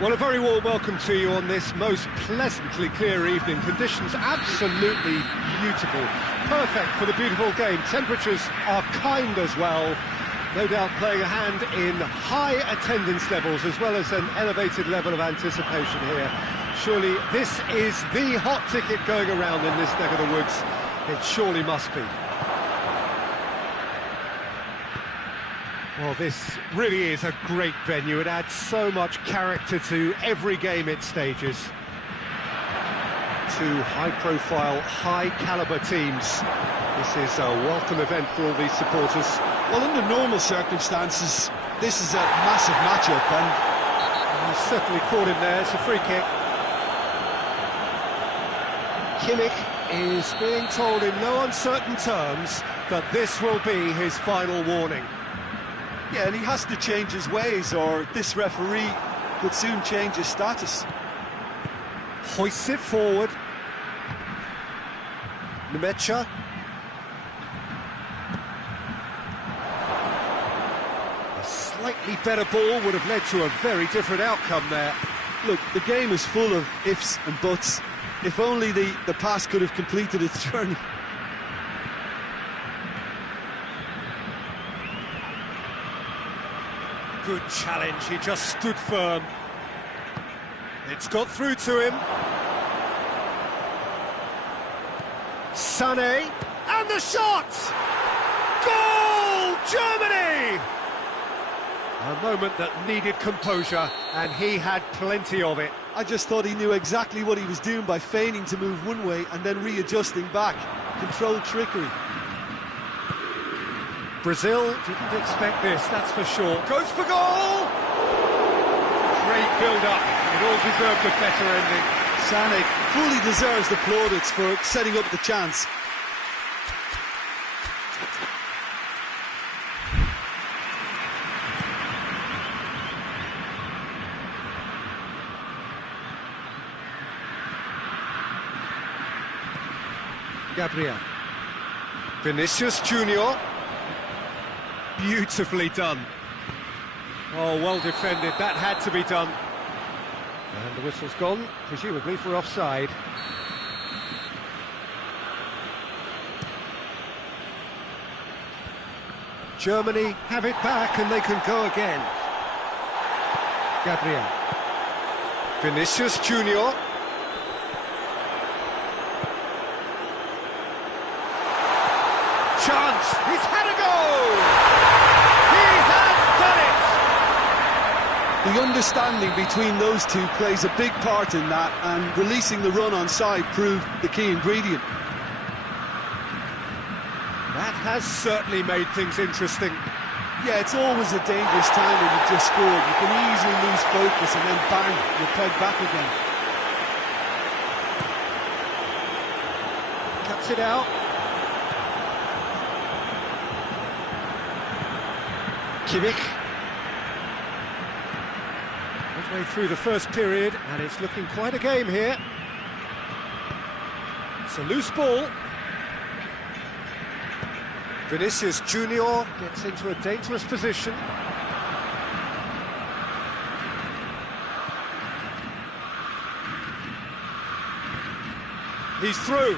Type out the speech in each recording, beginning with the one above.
Well, a very warm welcome to you on this most pleasantly clear evening. Conditions absolutely beautiful. Perfect for the beautiful game. Temperatures are kind as well. No doubt playing a hand in high attendance levels as well as an elevated level of anticipation here. Surely this is the hot ticket going around in this neck of the woods. It surely must be. Well, this really is a great venue. It adds so much character to every game it stages. Two high-profile, high-caliber teams. This is a welcome event for all these supporters. Well, under normal circumstances, this is a massive matchup, and he's certainly caught him there. It's a free kick. Kimmich is being told in no uncertain terms that this will be his final warning. yeah, and he has to change his ways, or this referee could soon change his status. Hoists it forward. Nemecha. A slightly better ball would have led to a very different outcome there. Look, the game is full of ifs and buts. If only the pass could have completed its journey. Good challenge, he just stood firm. It's got through to him. Sané, and the shot! Goal! Germany! A moment that needed composure, and he had plenty of it. I just thought he knew exactly what he was doing by feigning to move one way and then readjusting back. Controlled trickery. Brazil didn't expect this, that's for sure. Goes for goal! Great build-up. It all deserved a better ending. Sané fully deserves the plaudits for setting up the chance. Gabriel. Vinicius Junior. Beautifully done. Oh, well defended. That had to be done. And the whistle's gone, presumably for offside. Germany have it back and they can go again. Gabriel. Vinicius Junior. Chance! He's had a goal! He has done it! The understanding between those two plays a big part in that, and releasing the run on side proved the key ingredient. That has certainly made things interesting. Yeah, it's always a dangerous time when you've just scored. You can easily lose focus and then bang, you're pegged back again. Cuts it out. Kimmich. Midway through the first period, and it's looking quite a game here. It's a loose ball. Vinicius Junior gets into a dangerous position. He's through.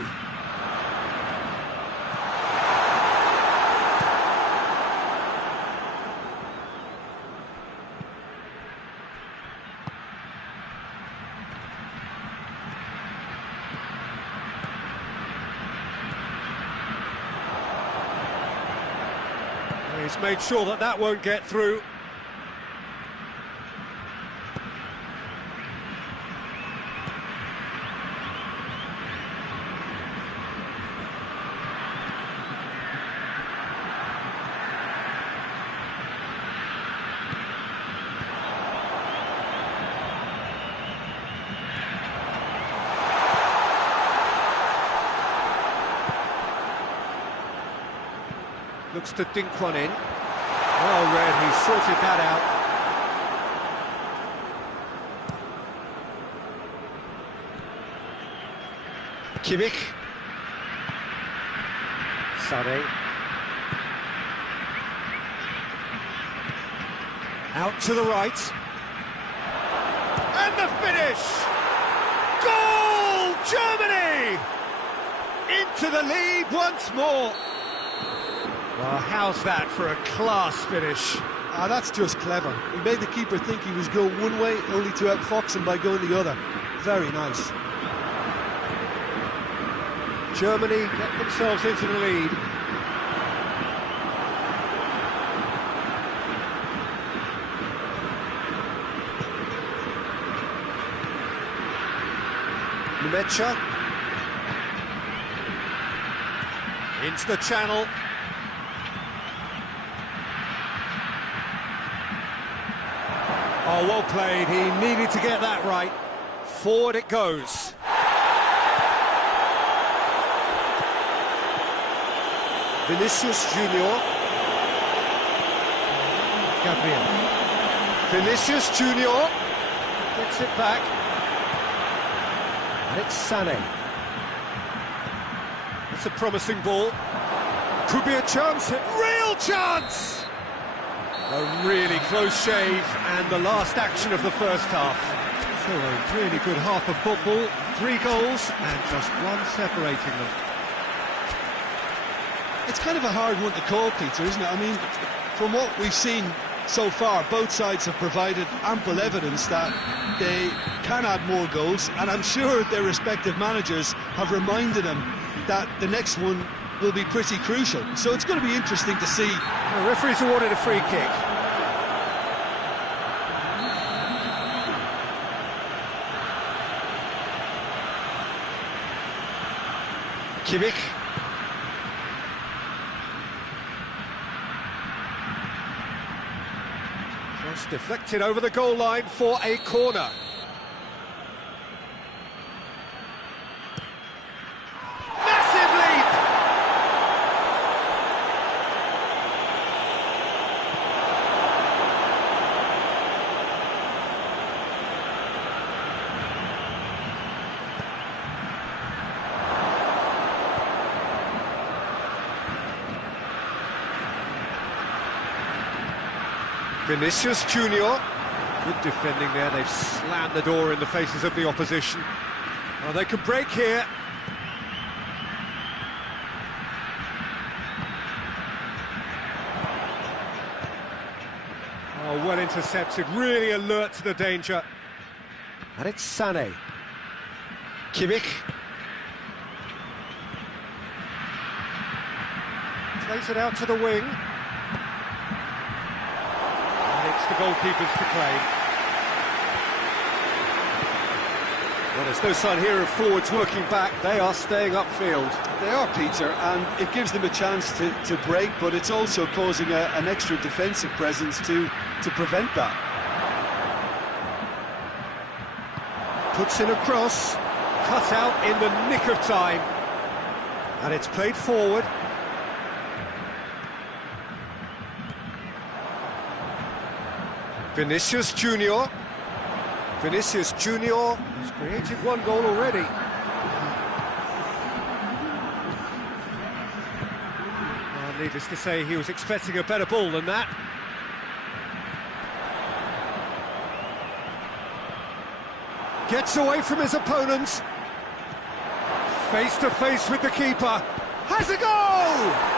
He's made sure that that won't get through. Looks to dink one in. Well read, he sorted that out. Kimmich. Sané. Out to the right. the finish! Goal! Germany! Into the lead once more. Well, how's that for a class finish? Ah, that's just clever. He made the keeper think he was going one way, only to outfox him by going the other. Very nice. Germany get themselves into the lead. Numecha. Into the channel. Oh, well played. He needed to get that right. Forward it goes. Vinicius Junior. Gabriel. Vinicius Junior. Gets it back. And it's Sané. It's a promising ball. Could be a chance. Real chance! A really close shave, and the last action of the first half. So a really good half of football. 3 goals, and just one separating them. It's kind of a hard one to call, Peter, isn't it? I mean, from what we've seen so far, both sides have provided ample evidence that they can add more goals, and I'm sure their respective managers have reminded them that the next one will be pretty crucial. So it's going to be interesting to see. The referee's awarded a free kick. Kimmich. Cross deflected over the goal line for a corner. Massive leap! Vinicius Junior, good defending there. They've slammed the door in the faces of the opposition. Oh, they can break here. Oh, well intercepted, really alert to the danger. And it's Sané. Kimmich. Plays it out to the wing. It's the goalkeepers to claim. Well, there's no sign here of forwards working back. They are staying upfield. They are, Peter, and it gives them a chance to break, but it's also causing an extra defensive presence to prevent that. Puts in a cross, cut out in the nick of time. And it's played forward. Vinicius Junior. Vinicius Junior has created 1 goal already. Well, needless to say, he was expecting a better ball than that. Gets away from his opponents. Face to face with the keeper. Has a goal!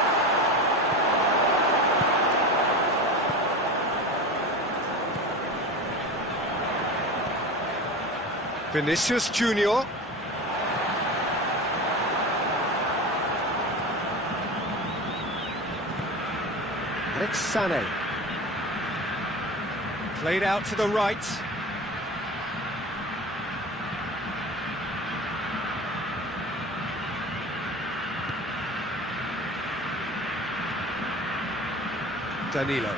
Vinicius Junior. And it's Sané. Played out to the right. Danilo.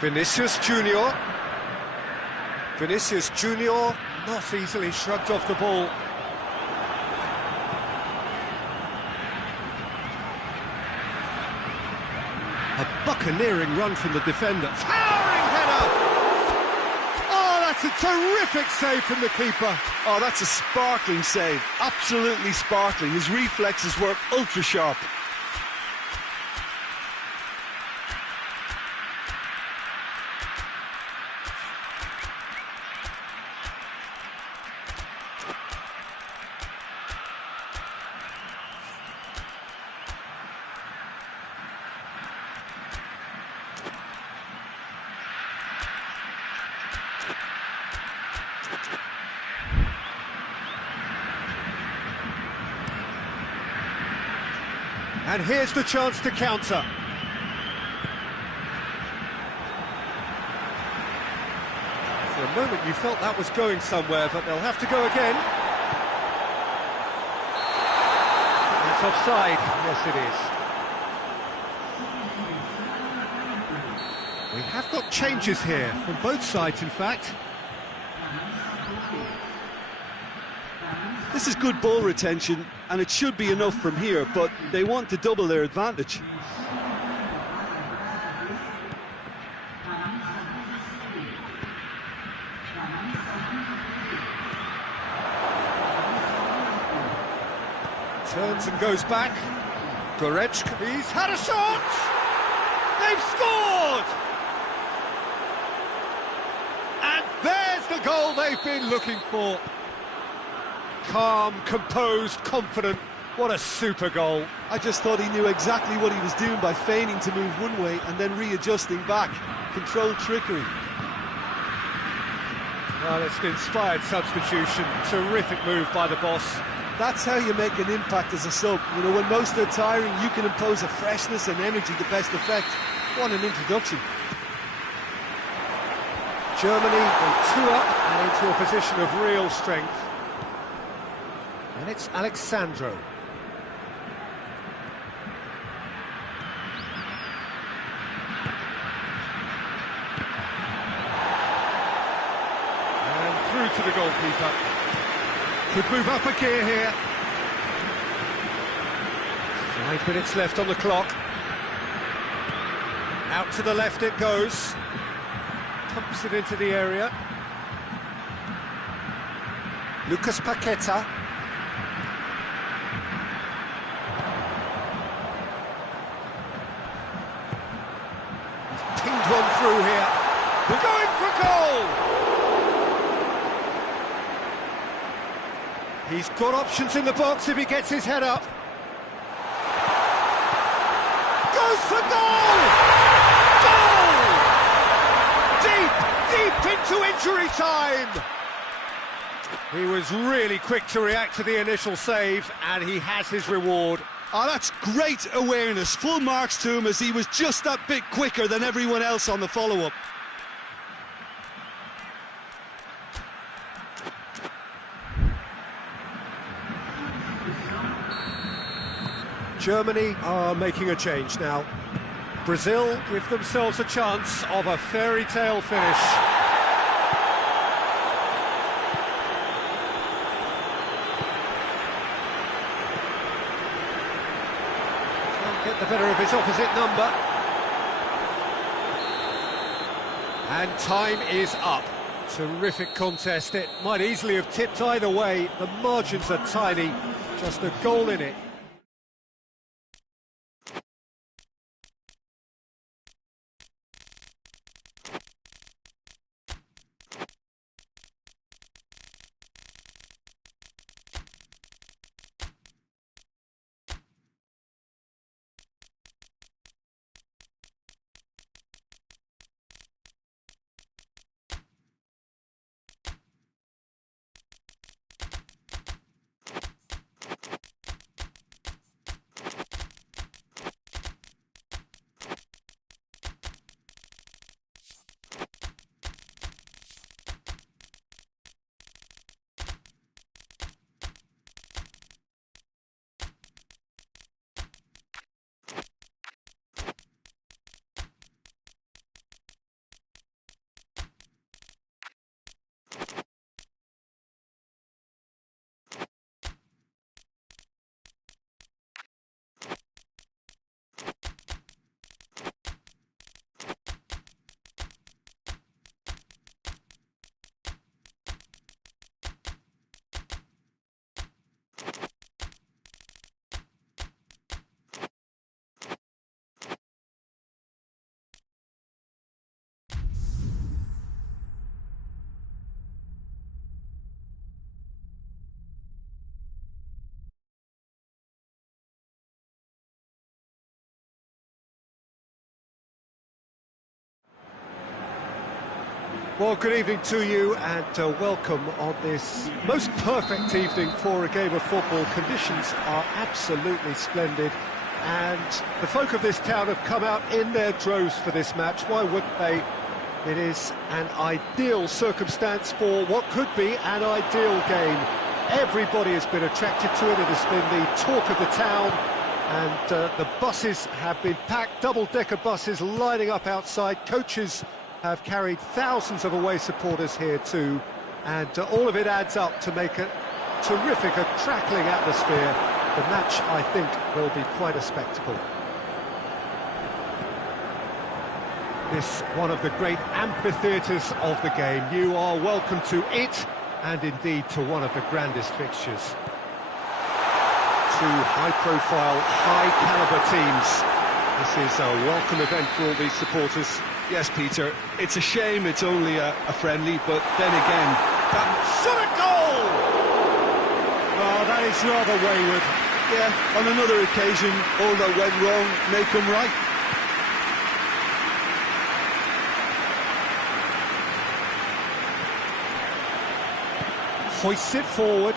Vinicius Junior. Vinicius Junior not easily shrugged off the ball. A buccaneering run from the defender. Towering header! Oh, that's a terrific save from the keeper. Oh, that's a sparkling save. Absolutely sparkling. His reflexes were ultra sharp. And here's the chance to counter. For a moment you felt that was going somewhere, but they'll have to go again. It's offside. Yes, it is. We have got changes here, from both sides in fact. This is good ball retention, and it should be enough from here, but they want to double their advantage. Turns and goes back. Goretzka, he's had a shot! They've scored! And there's the goal they've been looking for. Calm, composed, confident. What a super goal. I just thought he knew exactly what he was doing by feigning to move one way and then readjusting back. Controlled trickery. Well, it's an inspired substitution. Terrific move by the boss. That's how you make an impact as a sub. You know, when most are tiring, you can impose a freshness and energy to best effect. What an introduction. Germany go 2 up and into a position of real strength. And it's Alexandro. And through to the goalkeeper. Could move up a gear here. 5 minutes left on the clock. Out to the left it goes. Pumps it into the area. Lucas Paqueta. He's pinged one through here. We're going for goal! He's got options in the box if he gets his head up. Goes for goal! Goal! Deep into injury time! He was really quick to react to the initial save, and he has his reward. Oh, that's great awareness. Full marks to him as he was just that bit quicker than everyone else on the follow-up. Germany are making a change now. Brazil give themselves a chance of a fairy tale finish. Can't get the better of his opposite number. And time is up. Terrific contest. It might easily have tipped either way. The margins are tiny. Just a goal in it. Well, good evening to you and welcome on this most perfect evening for a game of football. Conditions are absolutely splendid. and the folk of this town have come out in their droves for this match. Why wouldn't they? It is an ideal circumstance for what could be an ideal game. Everybody has been attracted to it. It has been the talk of the town, and the buses have been packed, double-decker buses lining up outside. Coaches have carried thousands of away supporters here too, and all of it adds up to make a terrific, a crackling atmosphere. The match, I think, will be quite a spectacle. This one of the great amphitheatres of the game. You are welcome to it, and indeed to one of the grandest fixtures. Two high-profile, high-caliber teams. This is a welcome event for all these supporters. Yes, Peter, it's a shame it's only a friendly, but then again, that shot a goal! Oh, that is rather wayward. Yeah, on another occasion, all that went wrong may come right. Hoists it forward.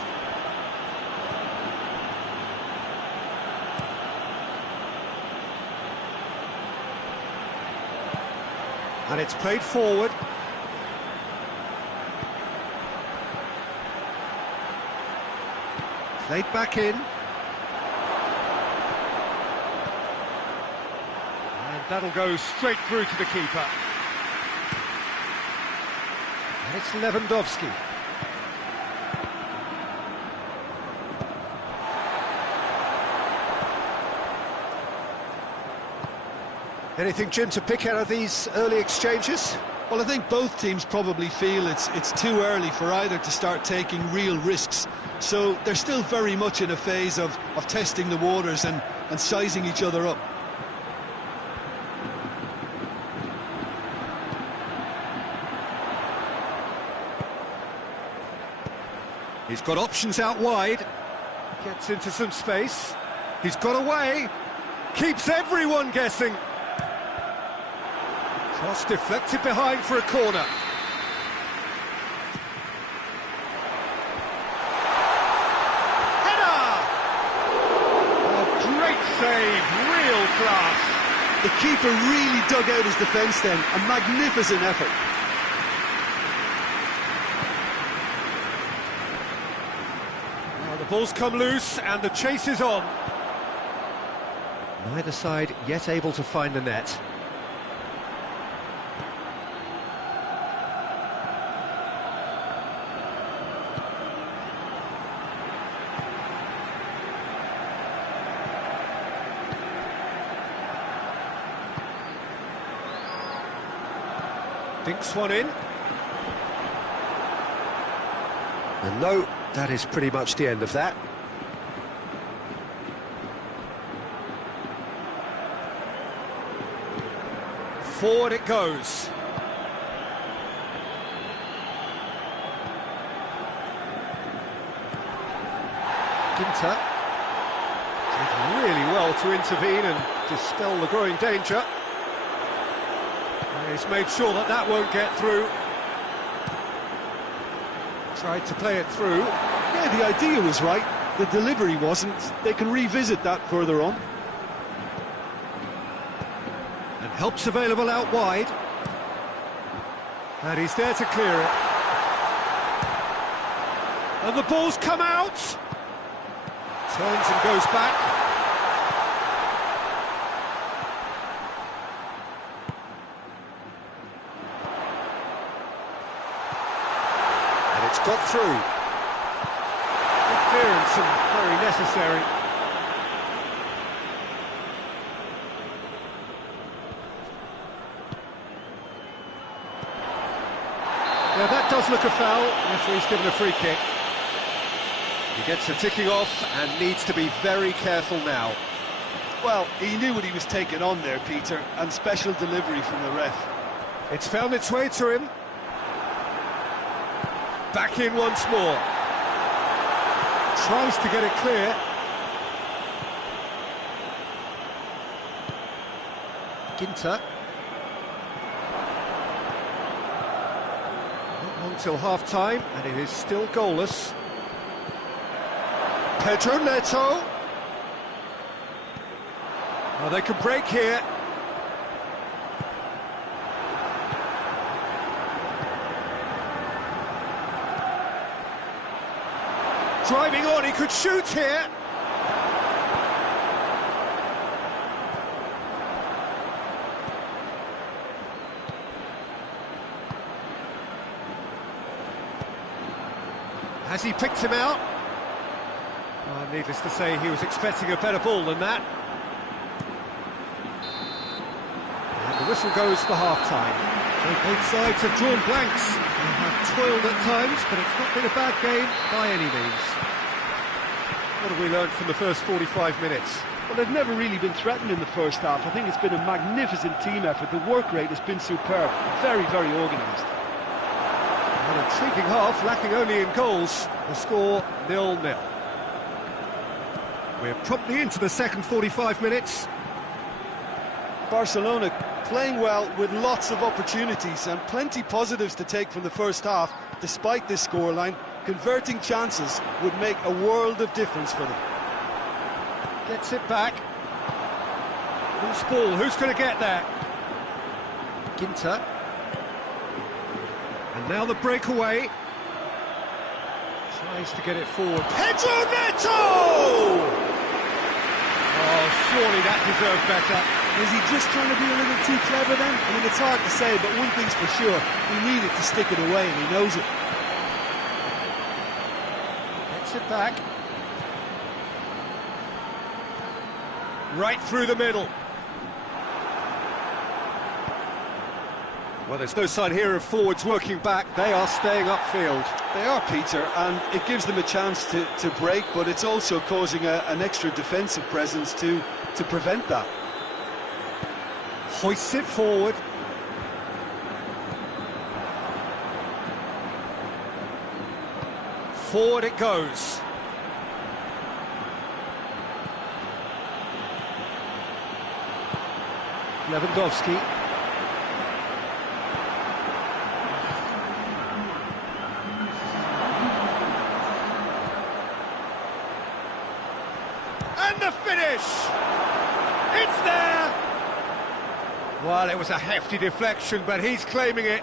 And it's played forward. Played back in. And that'll go straight through to the keeper. And it's Lewandowski. Anything, Jim, to pick out of these early exchanges? Well, I think both teams probably feel it's too early for either to start taking real risks. So they're still very much in a phase of testing the waters and sizing each other up. He's got options out wide. Gets into some space. He's got away. Keeps everyone guessing. Cross deflected behind for a corner. Header! Oh, great save, real class. The keeper really dug out his defence then, a magnificent effort. Now the ball's come loose and the chase is on. Neither side yet able to find the net. Dinks one in. And no, that is pretty much the end of that. Forward it goes. Ginter did really well to intervene and dispel the growing danger. He's made sure that that won't get through. Tried to play it through. Yeah, the idea was right. The delivery wasn't. They can revisit that further on. And help's available out wide. And he's there to clear it. And the ball's come out. Turns and goes back. Got through. Good clearance and very necessary. Now that does look a foul. Referee's given a free kick. He gets the ticking off and needs to be very careful now. Well, he knew what he was taking on there, Peter, and special delivery from the ref. It's found its way to him. Back in once more. Tries to get it clear. Ginter. Not long till half-time, and it is still goalless. Pedro Neto. Well, they can break here. Driving on, he could shoot here. Has he picked him out? Oh, needless to say, he was expecting a better ball than that. And the whistle goes for half-time. So both sides have drawn blanks. They have toiled at times, but it's not been a bad game by any means. What have we learned from the first 45 minutes? Well, they've never really been threatened in the first half. I think it's been a magnificent team effort. The work rate has been superb. Very, very organised. An intriguing half, lacking only in goals. The score 0-0. We're promptly into the second 45 minutes. Barcelona playing well with lots of opportunities and plenty positives to take from the first half. Despite this scoreline, converting chances would make a world of difference for them. Gets it back. Loose ball, who's going to get there? Ginter. And now the breakaway. Tries to get it forward. Pedro Neto! Oh, surely that deserved better. Is he just trying to be a little too clever then? I mean, it's hard to say, but one thing's for sure. He needed to stick it away, and he knows it. Gets it back. Right through the middle. Well, there's no sign here of forwards working back. They are staying upfield. They are, Peter, and it gives them a chance to break, but it's also causing an extra defensive presence to prevent that. Hoists it forward. Forward it goes. Lewandowski. And the finish! It's there! Well, it was a hefty deflection, but he's claiming it.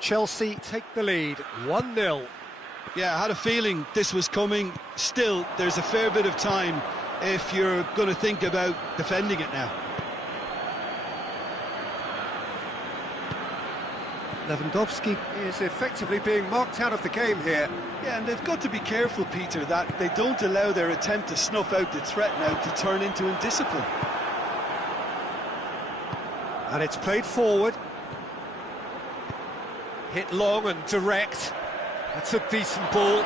Chelsea take the lead, 1-0. Yeah, I had a feeling this was coming. Still, there's a fair bit of time if you're going to think about defending it now. Lewandowski is effectively being marked out of the game here. Yeah, and they've got to be careful, Peter, that they don't allow their attempt to snuff out the threat now to turn into indiscipline. And it's played forward. Hit long and direct. That's a decent ball.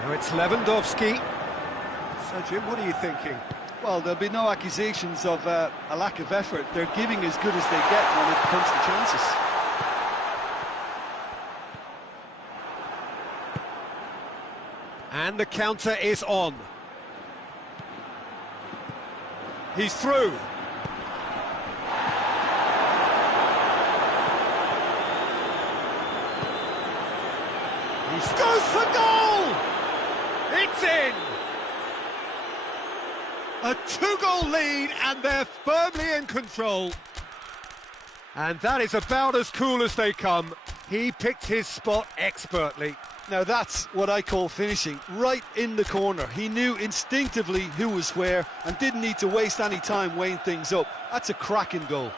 Now it's Lewandowski. So, Jim, what are you thinking? Well, there'll be no accusations of a lack of effort. They're giving as good as they get when it comes to chances. And the counter is on. He's through. He goes for goal! It's in! A two-goal lead, and they're firmly in control. And that is about as cool as they come. He picked his spot expertly. Now that's what I call finishing, right in the corner. He knew instinctively who was where and didn't need to waste any time weighing things up. That's a cracking goal.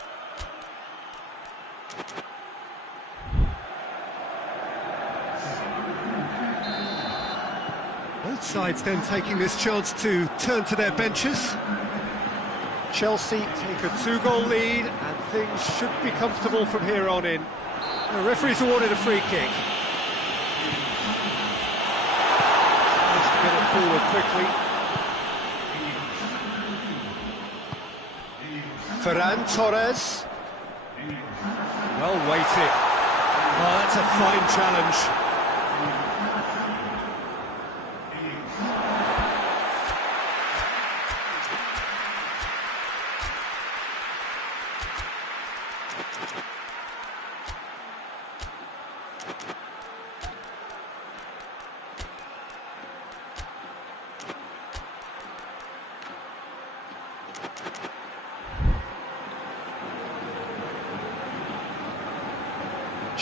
Both sides then taking this chance to turn to their benches. Chelsea take a two-goal lead and things should be comfortable from here on in. The referee's awarded a free kick. Tries to get it forward quickly. Ferran Torres. Well weighted. Oh, that's a fine challenge.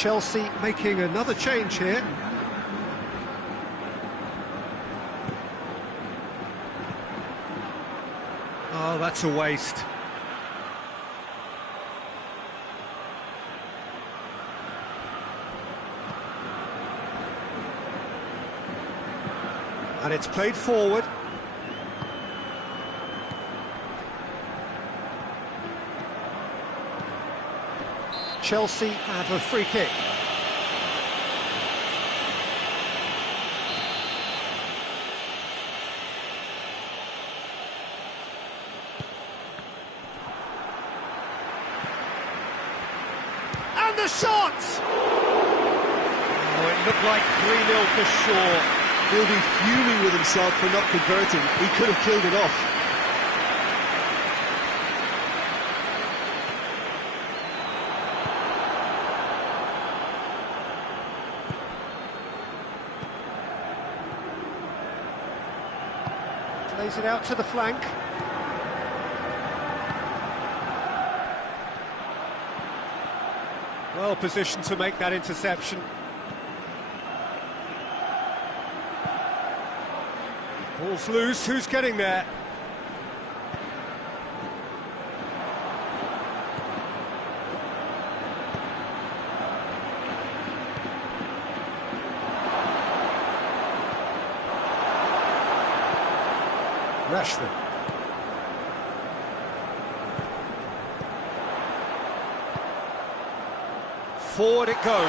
Chelsea making another change here. Oh, that's a waste. And it's played forward. Chelsea have a free kick. And the shot! Oh, it looked like 3-0 for sure. He'll be fuming with himself for not converting. He could have killed it off. Plays it out to the flank. Well positioned to make that interception. Ball's loose, who's getting there? Rashford. Forward it goes.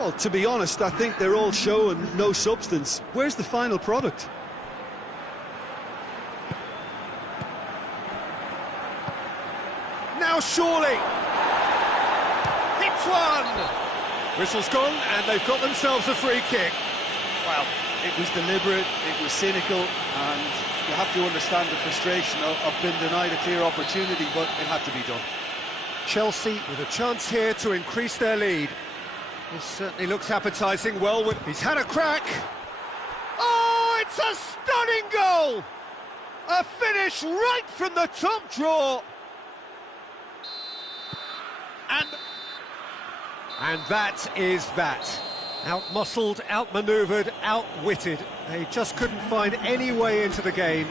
Well, to be honest, I think they're all show and no substance. Where's the final product? Now surely! Hits one! Whistle's gone, and they've got themselves a free kick. Well, it was deliberate, it was cynical, and you have to understand the frustration of being denied a clear opportunity, but it had to be done. Chelsea with a chance here to increase their lead. This certainly looks appetising. Well, he's had a crack. Oh, it's a stunning goal! A finish right from the top drawer. And that is that. Out-muscled, out-manoeuvred, outwitted. They just couldn't find any way into the game.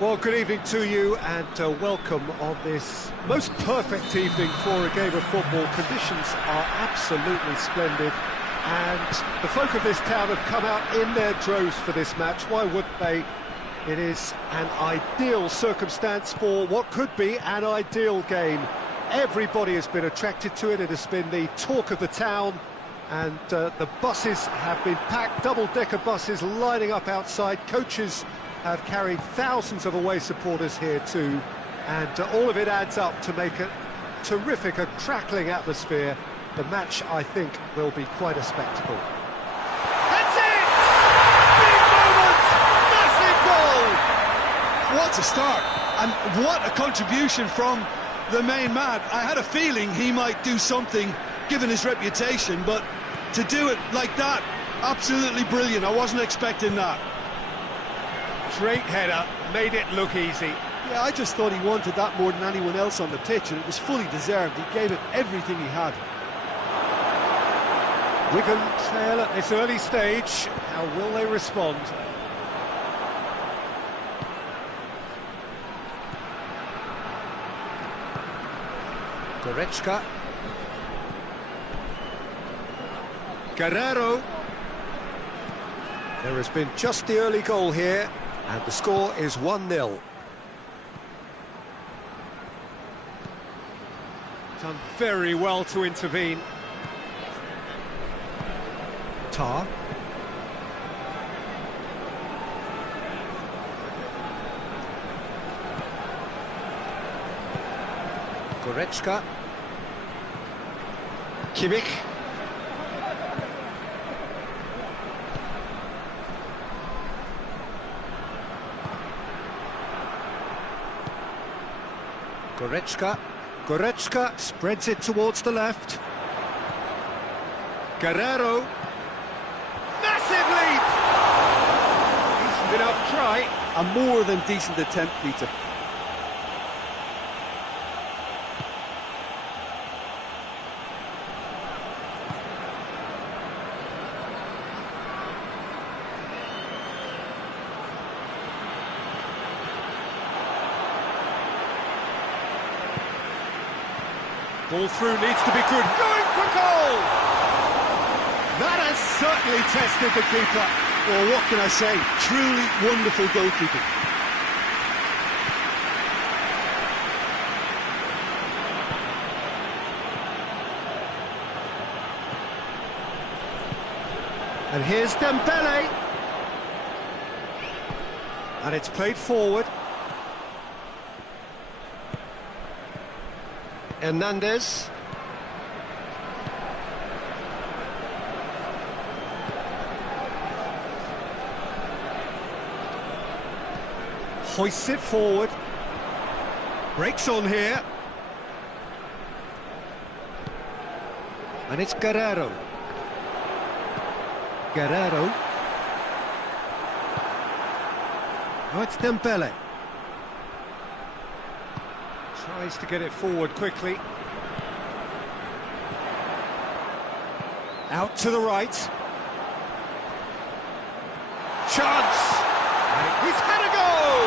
Well, good evening to you and welcome on this most perfect evening for a game of football. Conditions are absolutely splendid and the folk of this town have come out in their droves for this match. Why wouldn't they? It is an ideal circumstance for what could be an ideal game. Everybody has been attracted to it. It has been the talk of the town and the buses have been packed, double-decker buses lining up outside. Coaches have carried thousands of away supporters here to And all of it adds up to make a terrific, a crackling atmosphere. The match, I think, will be quite a spectacle. That's it! Big moment! Massive goal! What a start, and what a contribution from the main man. I had a feeling he might do something, given his reputation, but to do it like that, absolutely brilliant. I wasn't expecting that. Great header, made it look easy. Yeah, I just thought he wanted that more than anyone else on the pitch, and it was fully deserved. He gave it everything he had. Wigan trail at this early stage. How will they respond? Goretzka. Guerrero. There has been just the early goal here, and the score is 1-0. Done very well to intervene. Tar. Goretzka. Kimmich. Goretzka spreads it towards the left. Guerrero. Massive leap! Decent enough try. A more than decent attempt, Peter. Ball through needs to be good. Going for goal! That has certainly tested the keeper. Well, what can I say? Truly wonderful goalkeeping. And here's Dembele. And it's played forward. Hernandez. Hoists it forward. Breaks on here. And it's Guerrero. Now it's Dembele. Tries to get it forward quickly. Out to the right. Chance! He's had a goal!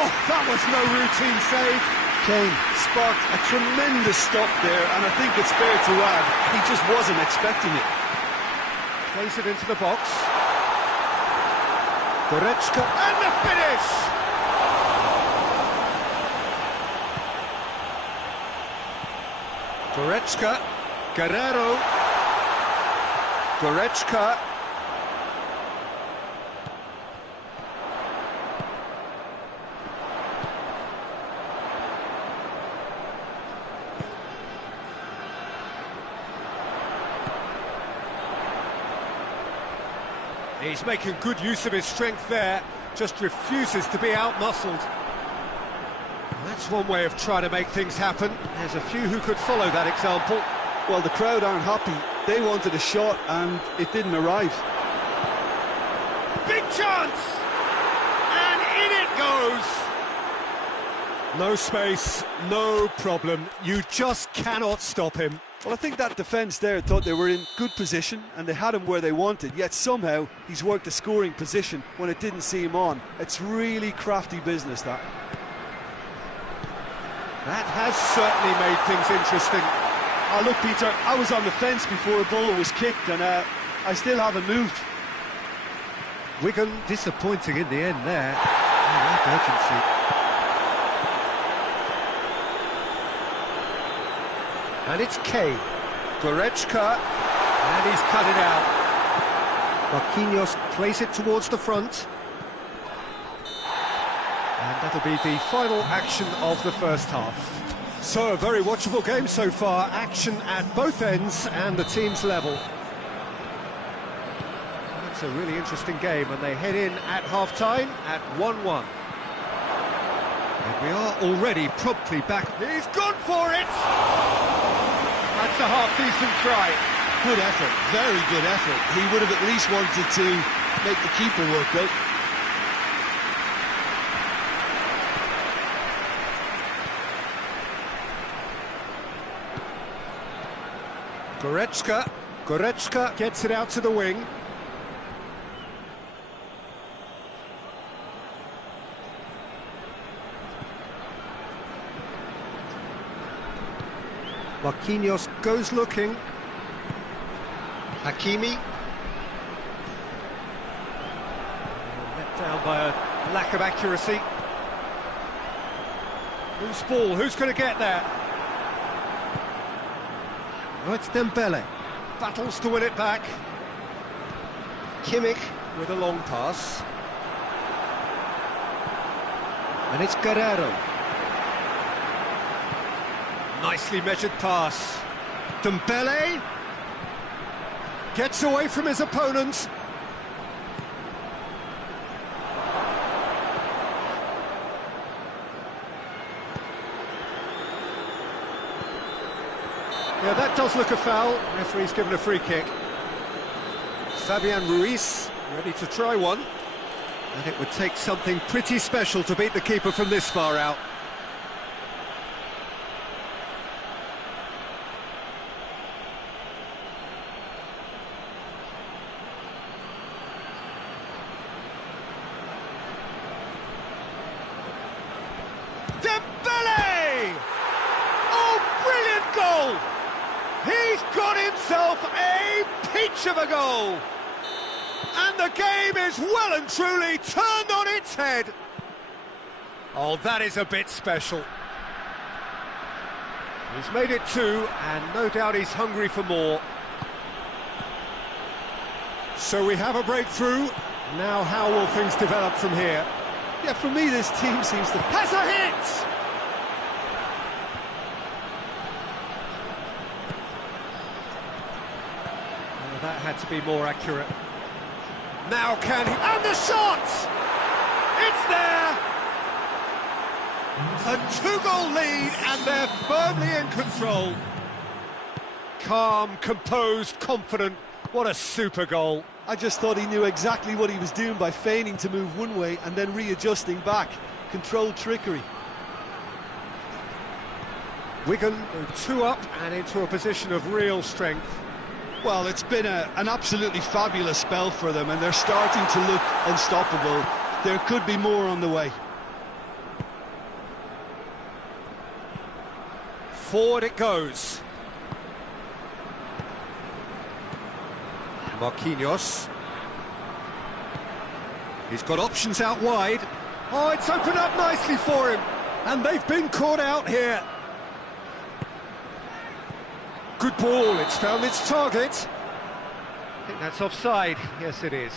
Oh, that was no routine save. Kane sparked a tremendous stop there, and I think it's fair to add, he just wasn't expecting it. Plays it into the box. Goretzka, and the finish! Goretzka, Guerrero, Goretzka. He's making good use of his strength there, just refuses to be out-muscled. That's one way of trying to make things happen. There's a few who could follow that example. Well, the crowd aren't happy. They wanted a shot and it didn't arrive. Big chance! And in it goes! No space, no problem. You just cannot stop him. Well, I think that defence there thought they were in good position and they had him where they wanted, yet somehow he's worked a scoring position when it didn't see him on. It's really crafty business, that. That has certainly made things interesting. Oh, look, Peter, I was on the fence before a ball was kicked and I still haven't moved. Wigan disappointing in the end there. Lack urgency. And it's Kane. Goretzka, and he's cut it out. Marquinhos plays it towards the front. And that'll be the final action of the first half. So, a very watchable game so far. Action at both ends and the team's level. That's a really interesting game, and they head in at half-time at 1-1. And we are already promptly back. He's gone for it! That's a half-decent try. Good effort, very good effort. He would have at least wanted to make the keeper work, though. Goretzka gets it out to the wing. Marquinhos goes looking. Hakimi. Let down by a lack of accuracy. Loose ball, who's going to get there? Oh, it's Dembele. Battles to win it back. Kimmich with a long pass. And it's Guerrero. Nicely measured pass. Dembele gets away from his opponent. Yeah, that does look a foul. Referee's given a free kick. Fabian Ruiz ready to try one. And it would take something pretty special to beat the keeper from this far out. Dembele! Oh, brilliant goal! He's got himself a peach of a goal! And the game is well and truly turned on its head. Oh, that is a bit special. He's made it two, and no doubt he's hungry for more. So we have a breakthrough. Now how will things develop from here? Yeah, for me, this team seems to... Has a hit! Oh, that had to be more accurate. Now can he... And the shot! It's there! A two-goal lead, and they're firmly in control. Calm, composed, confident. What a super goal. I just thought he knew exactly what he was doing by feigning to move one way and then readjusting back. Controlled trickery. Wigan go two up and into a position of real strength. Well, it's been an absolutely fabulous spell for them, and they're starting to look unstoppable. There could be more on the way. Forward it goes. Marquinhos. He's got options out wide. Oh, it's opened up nicely for him. And they've been caught out here. Good ball, it's found its target. I think that's offside. Yes, it is.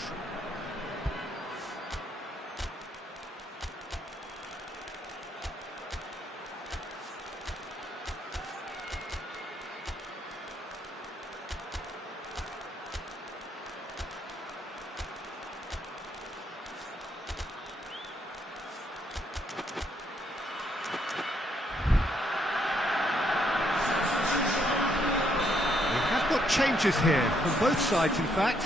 Changes here from both sides, in fact.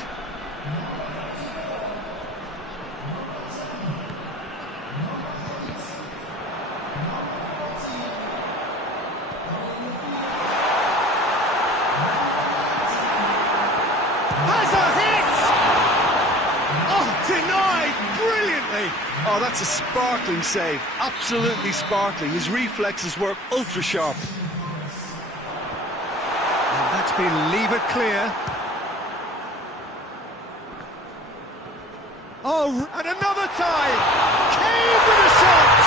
Has a hit! Oh, denied brilliantly! Oh, that's a sparkling save. Absolutely sparkling. His reflexes were ultra sharp. That's been levered clear. Oh, and another time! Kane with a shot!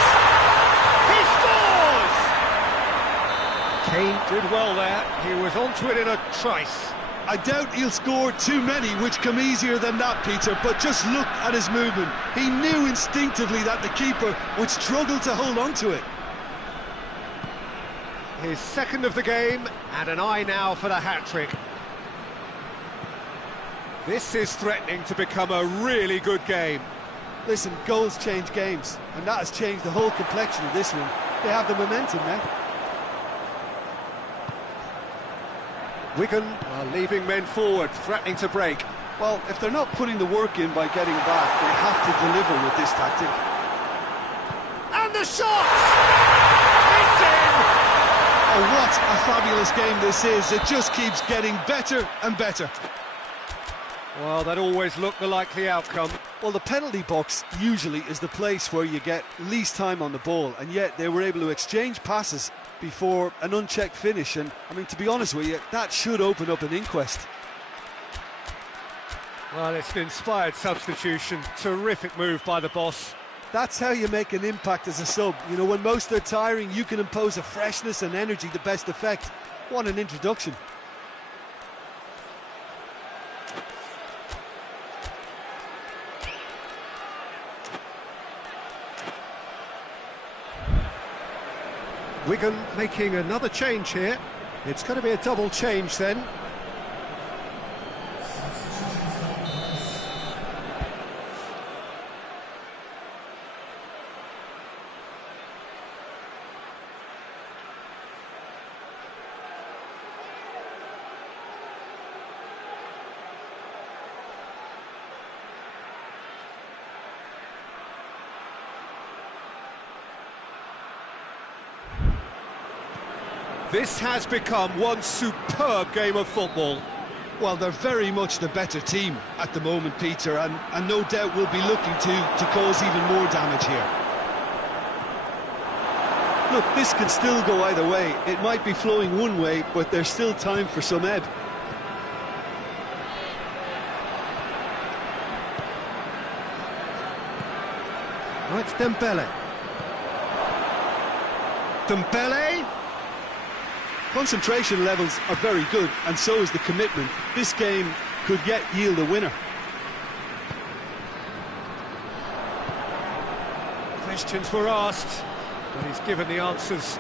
He scores! Kane did well there. He was onto it in a trice. I doubt he'll score too many which come easier than that, Peter, but just look at his movement. He knew instinctively that the keeper would struggle to hold on to it. His second of the game, and an eye now for the hat-trick. This is threatening to become a really good game. Listen, goals change games, and that has changed the whole complexion of this one. They have the momentum now. Wigan are leaving men forward, threatening to break. Well, if they're not putting the work in by getting back, they have to deliver with this tactic. And the shot! It's in! Oh, what a fabulous game this is. It just keeps getting better and better. Well, that always looked the likely outcome. Well, the penalty box usually is the place where you get least time on the ball, and yet they were able to exchange passes before an unchecked finish, and I mean, to be honest with you, that should open up an inquest. Well, it's an inspired substitution. Terrific move by the boss. That's how you make an impact as a sub. You know, when most are tiring, you can impose a freshness and energy to best effect. What an introduction. Wigan making another change here. It's going to be a double change then. This has become one superb game of football. Well, they're very much the better team at the moment, Peter, and no doubt will be looking to cause even more damage here. Look, this can still go either way. It might be flowing one way, but there's still time for some ebb. Oh, it's Dembele. Dembele? Concentration levels are very good, and so is the commitment. This game could yet yield a winner. Questions were asked, but he's given the answers.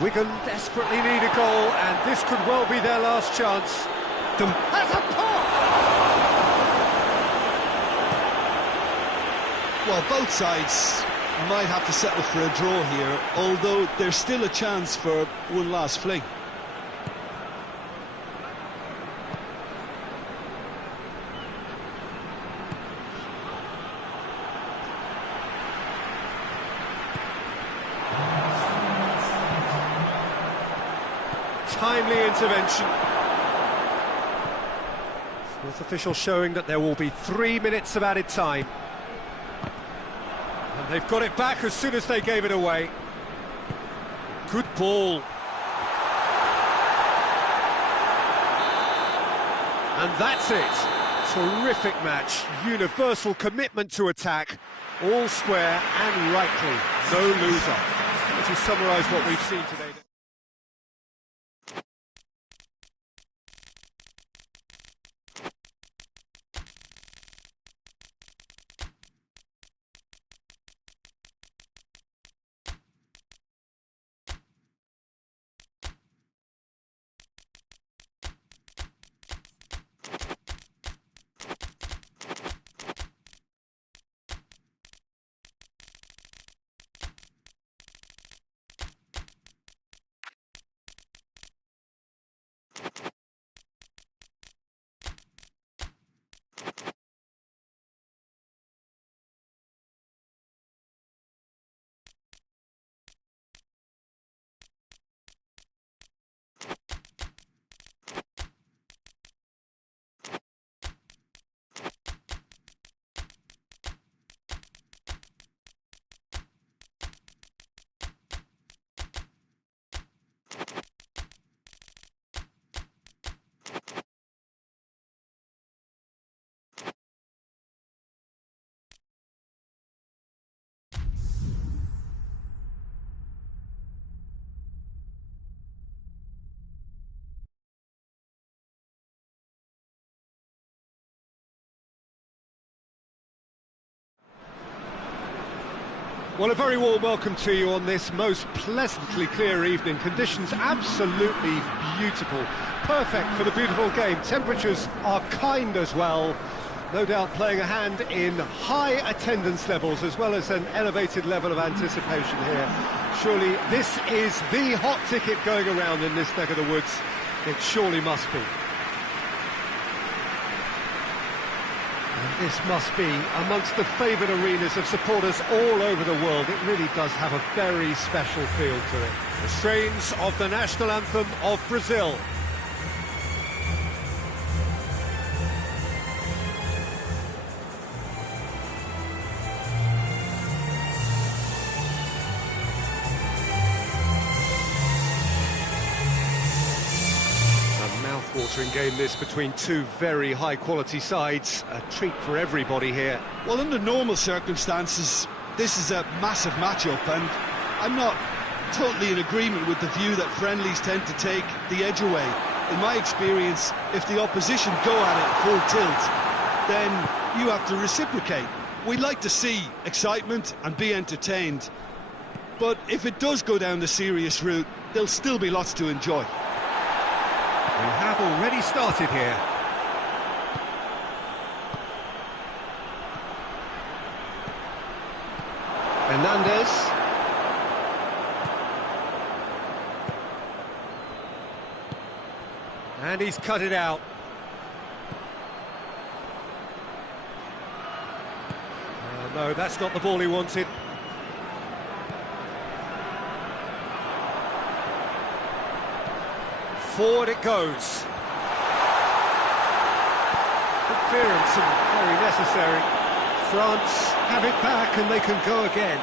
Wigan desperately need a goal, and this could well be their last chance. Has a pop! Well, both sides might have to settle for a draw here, although there's still a chance for one last fling. Timely intervention. Fourth official showing that there will be 3 minutes of added time. And they've got it back as soon as they gave it away. Good ball. And that's it. Terrific match. Universal commitment to attack. All square and rightly. No loser. Which is summarise what we've seen today. Well, a very warm welcome to you on this most pleasantly clear evening. Conditions absolutely beautiful. Perfect for the beautiful game. Temperatures are kind as well. No doubt playing a hand in high attendance levels as well as an elevated level of anticipation here. Surely this is the hot ticket going around in this neck of the woods. It surely must be. And this must be amongst the favoured arenas of supporters all over the world. It really does have a very special feel to it. The strains of the national anthem of Brazil. Watering game this between two very high-quality sides. A treat for everybody here. Well, under normal circumstances, this is a massive matchup, and I'm not totally in agreement with the view that friendlies tend to take the edge away. In my experience, if the opposition go at it full tilt, then you have to reciprocate. We like to see excitement and be entertained, but if it does go down the serious route, there'll still be lots to enjoy. We have already started here. Hernandez. And he's cut it out. No, that's not the ball he wanted. Forward it goes. Good clearance and very necessary. France have it back and they can go again.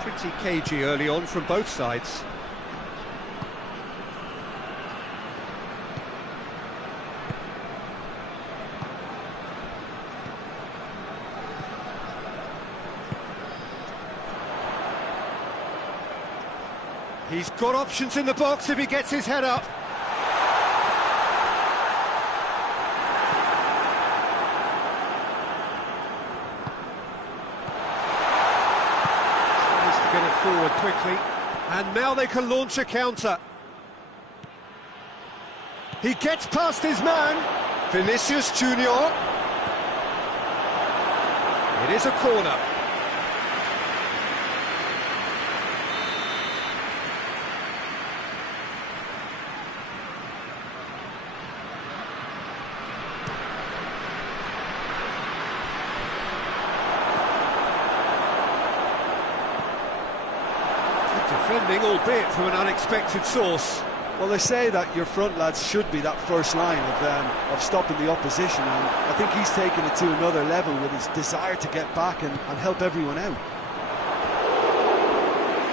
Pretty cagey early on from both sides. He's got options in the box if he gets his head up. Tries to get it forward quickly. And now they can launch a counter. He gets past his man. Vinicius Junior. It is a corner. Defending, albeit from an unexpected source. Well, they say that your front lads should be that first line of stopping the opposition, and I think he's taken it to another level with his desire to get back and help everyone out.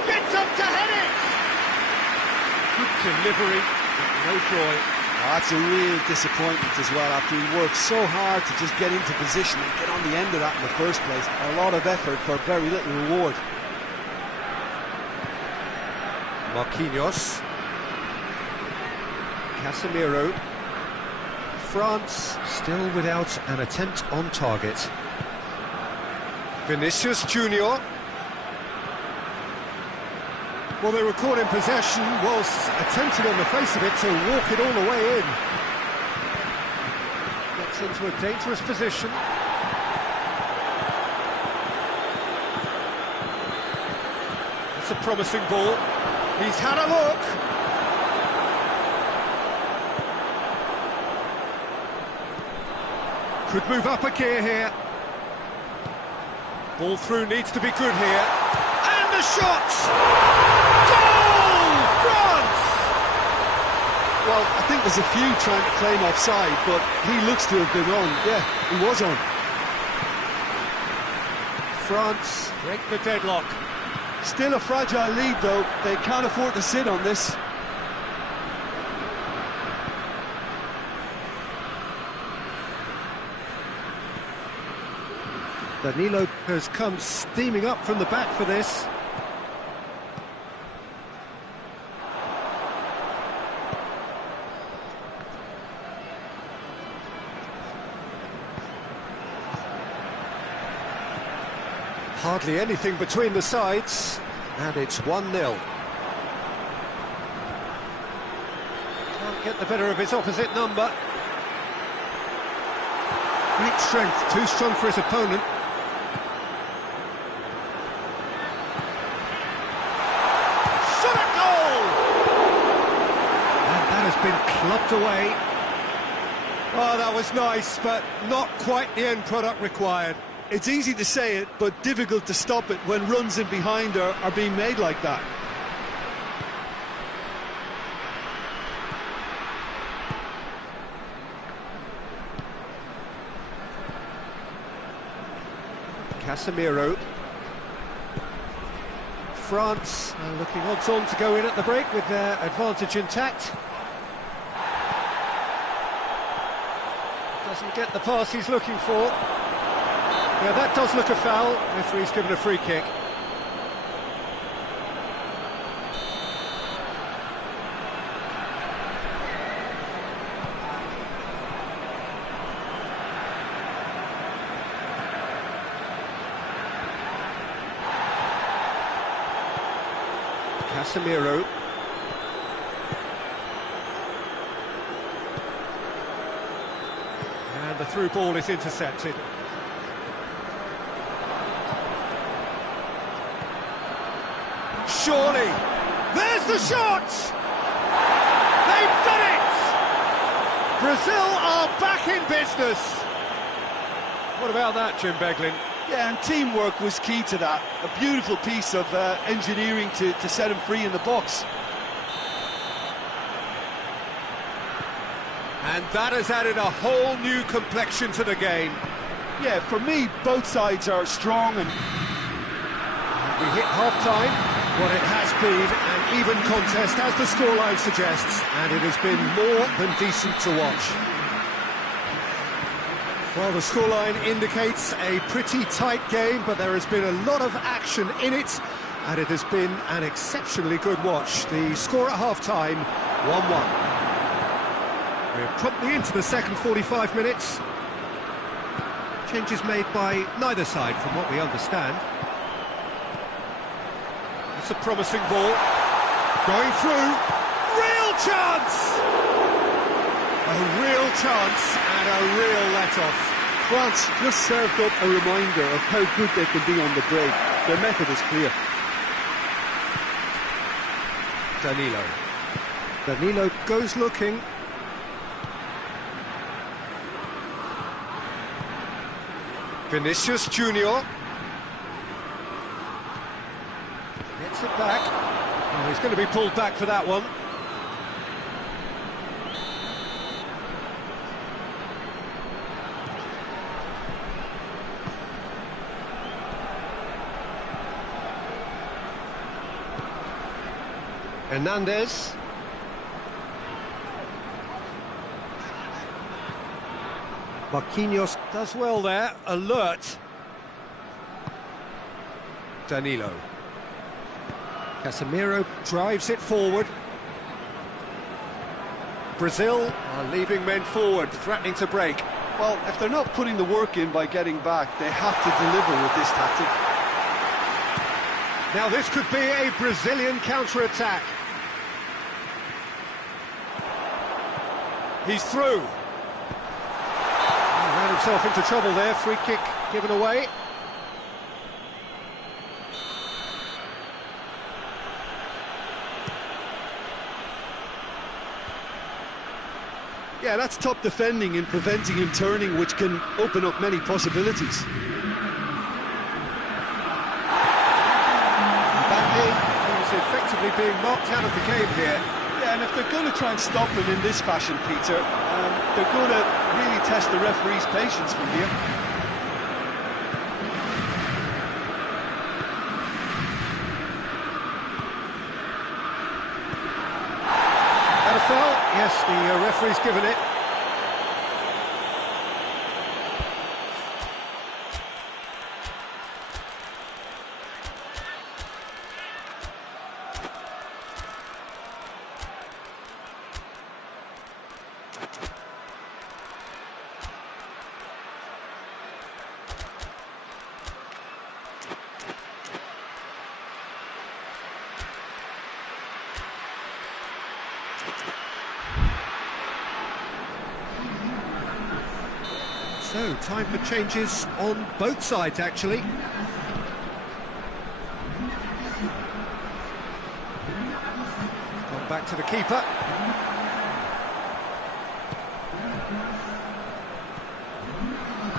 Gets up to head it! Good delivery, no joy. That's a real disappointment as well, after he worked so hard to just get into position and get on the end of that in the first place. A lot of effort for very little reward. Marquinhos. Casemiro. France still without an attempt on target. Vinicius Junior. Well, they were caught in possession whilst attempting on the face of it to walk it all the way in. Gets into a dangerous position. It's a promising ball. He's had a look. Could move up a gear here. Ball through needs to be good here. And the shot! Goal! France! Well, I think there's a few trying to claim offside, but he looks to have been on. Yeah, he was on. France break the deadlock. Still a fragile lead, though. They can't afford to sit on this. Danilo has come steaming up from the back for this. Hardly anything between the sides, and it's 1-0. Can't get the better of his opposite number. Great strength, too strong for his opponent. Shot at goal! And that has been clubbed away. Oh, that was nice, but not quite the end product required. It's easy to say it, but difficult to stop it when runs in behind are being made like that. Casemiro. France looking odds-on to go in at the break with their advantage intact. Doesn't get the pass he's looking for. Yeah, that does look a foul. Referee's given a free kick. Casemiro. And the through ball is intercepted. Surely, there's the shot! They've done it! Brazil are back in business! What about that, Jim Beglin? Yeah, and teamwork was key to that. A beautiful piece of engineering to set him free in the box. And that has added a whole new complexion to the game. Yeah, for me, both sides are strong and... We hit half-time. What it has been an even contest, as the scoreline suggests, and it has been more than decent to watch. Well, the scoreline indicates a pretty tight game, but there has been a lot of action in it, and it has been an exceptionally good watch. The score at half-time, 1-1. We're promptly into the second 45 minutes. Changes made by neither side, from what we understand. It's a promising ball. Going through. Real chance! A real chance and a real let-off. France just served up a reminder of how good they can be on the break. Their method is clear. Danilo. Danilo goes looking. Vinicius Junior. Gets it back. Well, he's going to be pulled back for that one. Hernandez. Marquinhos does well there, alert. Danilo. Casemiro drives it forward. Brazil are leaving men forward, threatening to break. Well, if they're not putting the work in by getting back, they have to deliver with this tactic. Now this could be a Brazilian counter-attack. He's through. He ran himself into trouble there, free kick given away. Yeah, that's top defending and preventing him turning, which can open up many possibilities. He's effectively being marked out of the game here. Yeah, and if they're going to try and stop him in this fashion, Peter, they're going to really test the referee's patience from here. That a foul? Yes, the referee's given it. So, time for changes on both sides, actually. Gone back to the keeper.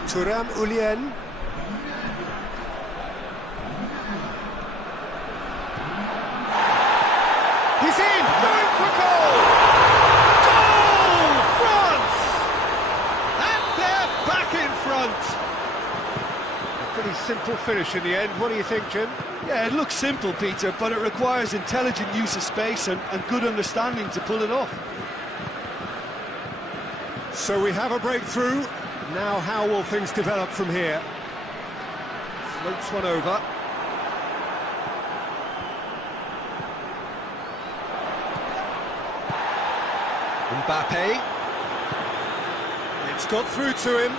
Thuram Ulien. He's in! Going for goal! Goal! France! And they're back in front! A pretty simple finish in the end. What do you think, Jim? Yeah, it looks simple, Peter, but it requires intelligent use of space and good understanding to pull it off. So we have a breakthrough. Now how will things develop from here? Floats one over. Mbappe. It's got through to him.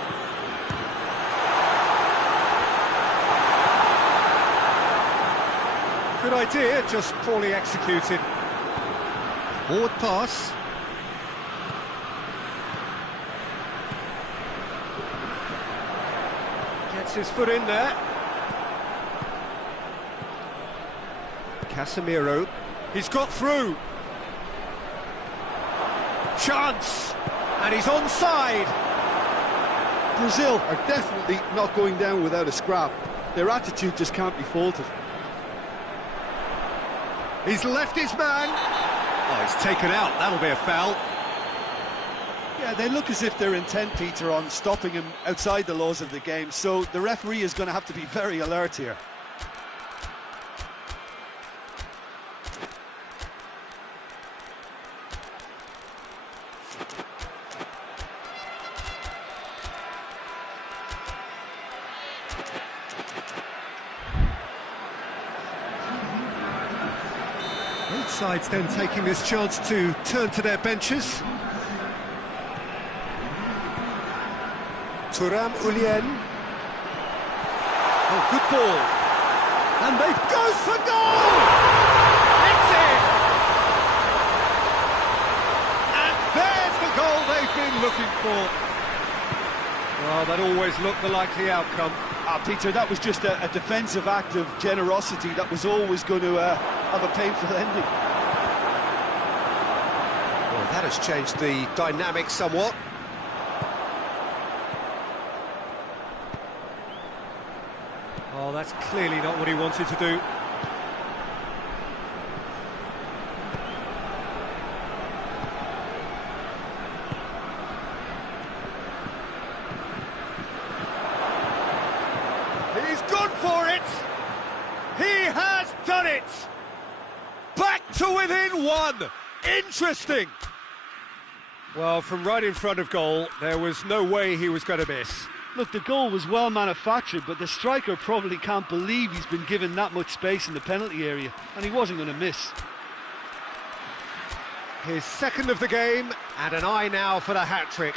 Good idea, just poorly executed. Forward pass. Gets his foot in there. Casemiro. He's got through. Chance! And he's onside! Brazil are definitely not going down without a scrap. Their attitude just can't be faulted. He's left his man. Oh, he's taken out. That'll be a foul. Yeah, they look as if they're intent, Peter, on stopping him outside the laws of the game, so the referee is going to have to be very alert here. Both sides then taking this chance to turn to their benches. Thuram Ulien. Oh, good ball. And they go for goal! It's in! And there's the goal they've been looking for. Well, that always looked the likely outcome. Peter, that was just a defensive act of generosity that was always going to have a painful ending. Well, that has changed the dynamic somewhat. Oh, that's clearly not what he wanted to do. He's gone for it! He has done it! Back to within one! Interesting! Well, from right in front of goal, there was no way he was going to miss. Look, the goal was well manufactured, but the striker probably can't believe he's been given that much space in the penalty area, and he wasn't going to miss. His second of the game, and an eye now for the hat-trick.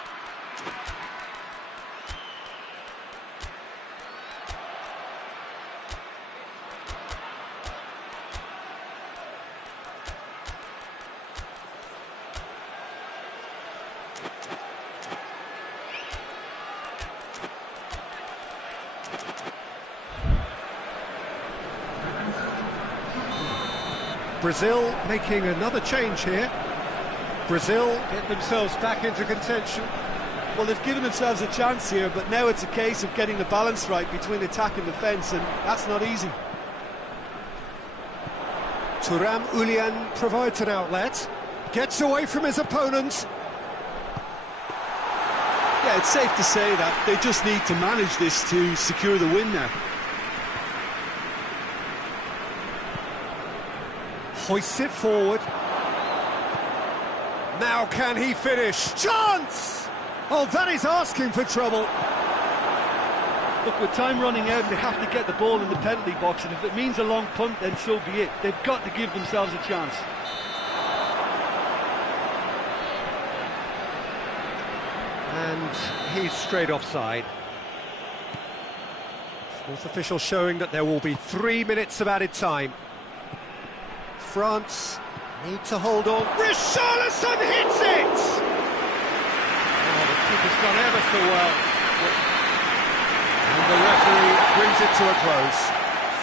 Brazil making another change here. Brazil get themselves back into contention. Well, they've given themselves a chance here, but now it's a case of getting the balance right between attack and defence, and that's not easy. Thuram Ulien provides an outlet, gets away from his opponent. Yeah, it's safe to say that they just need to manage this to secure the win now. Hoists it forward. Now can he finish? Chance! Oh, that is asking for trouble. Look, with time running out, they have to get the ball in the penalty box, and if it means a long punt, then so be it. They've got to give themselves a chance. And he's straight offside. Fourth official showing that there will be 3 minutes of added time. France need to hold on. Richarlison hits it! Oh, the keeper's done ever so well. And the referee brings it to a close.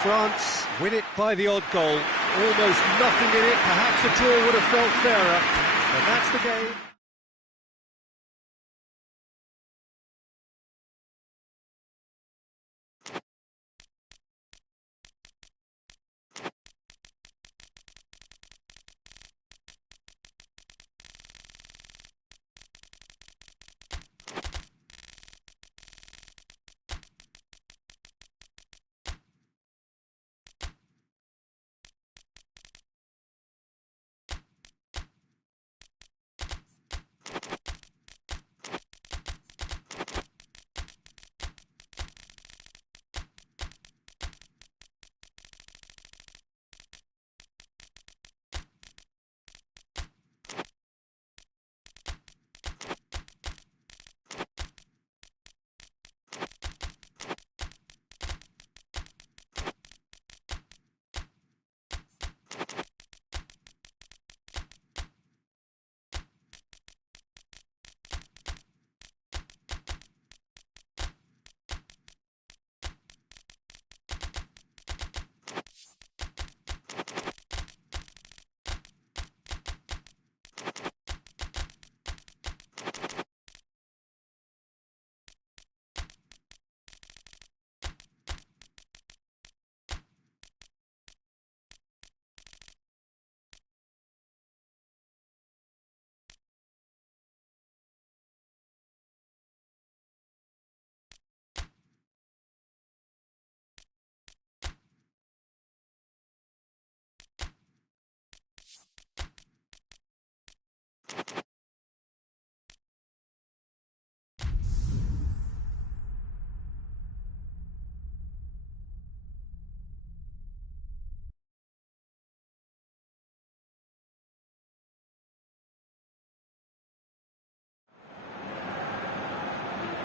France win it by the odd goal. Almost nothing in it. Perhaps a draw would have felt fairer. But that's the game.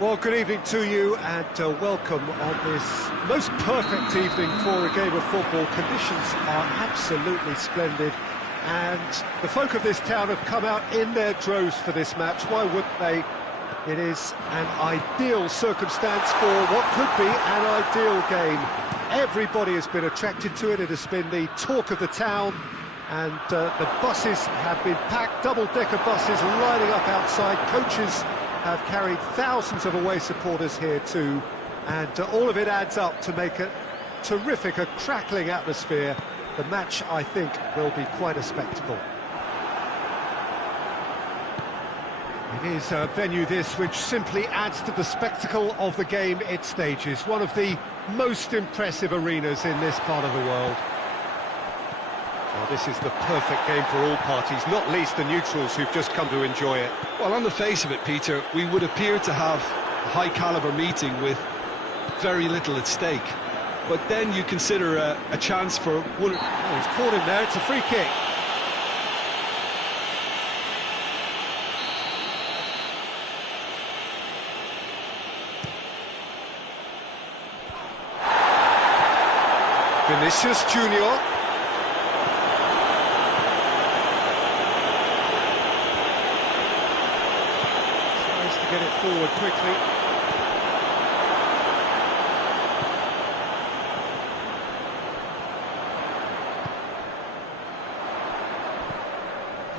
Well, good evening to you and welcome on this most perfect evening for a game of football. Conditions are absolutely splendid and the folk of this town have come out in their droves for this match. Why wouldn't they? It is an ideal circumstance for what could be an ideal game. Everybody has been attracted to it. It has been the talk of the town and the buses have been packed, double-decker buses lining up outside. Coaches have carried thousands of away supporters here too, and all of it adds up to make a terrific, a crackling atmosphere. The match, I think, will be quite a spectacle. It is a venue this which simply adds to the spectacle of the game it stages. One of the most impressive arenas in this part of the world. Well, this is the perfect game for all parties, not least the neutrals who've just come to enjoy it. Well, on the face of it, Peter, we would appear to have a high-caliber meeting with very little at stake. But then you consider a chance for one... Oh, he's caught him there, it's a free kick. Vinicius Junior. Get it forward quickly.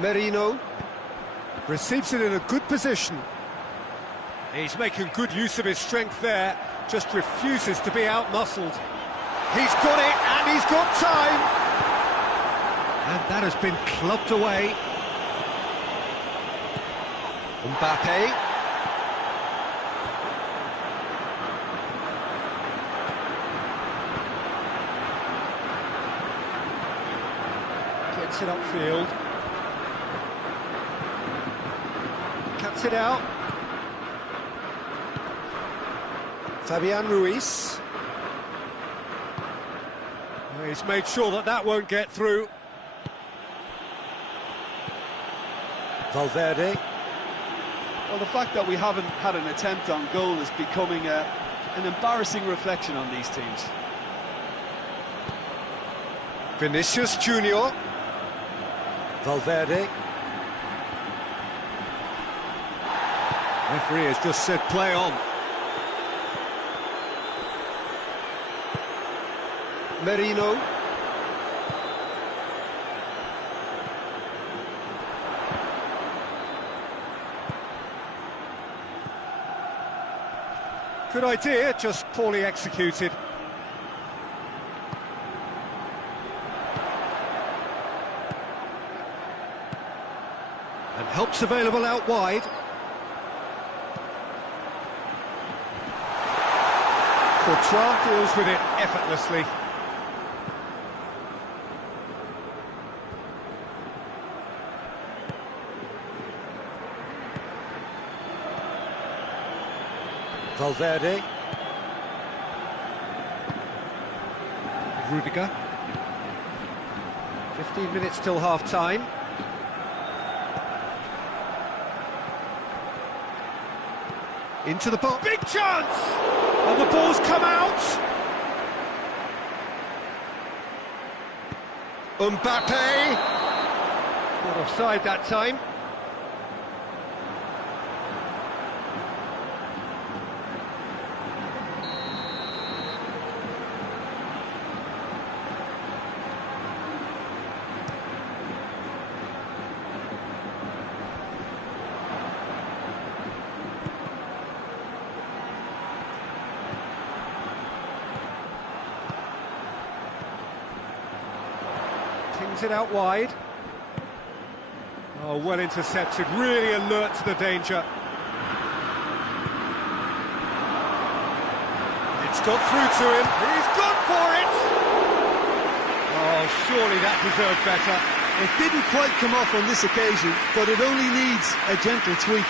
Merino receives it in a good position. He's making good use of his strength there, just refuses to be outmuscled. He's got it, and he's got time! And that has been clubbed away. Mbappe. Gets it upfield. Cuts it out. Fabian Ruiz. He's made sure that that won't get through. Valverde. Well, the fact that we haven't had an attempt on goal is becoming an embarrassing reflection on these teams. Vinicius Junior. Valverde. Referee has just said play on. Merino. Good idea, just poorly executed. And help's available out wide. Courtois deals with it effortlessly. Valverde. Rudiger. 15 minutes till half-time. Into the box. Big chance! And the ball's come out. Mbappe. Not offside that time. It out wide. Oh, well intercepted, really alert to the danger. It's got through to him, he's gone for it! Oh, surely that deserved better. It didn't quite come off on this occasion, but it only needs a gentle tweak.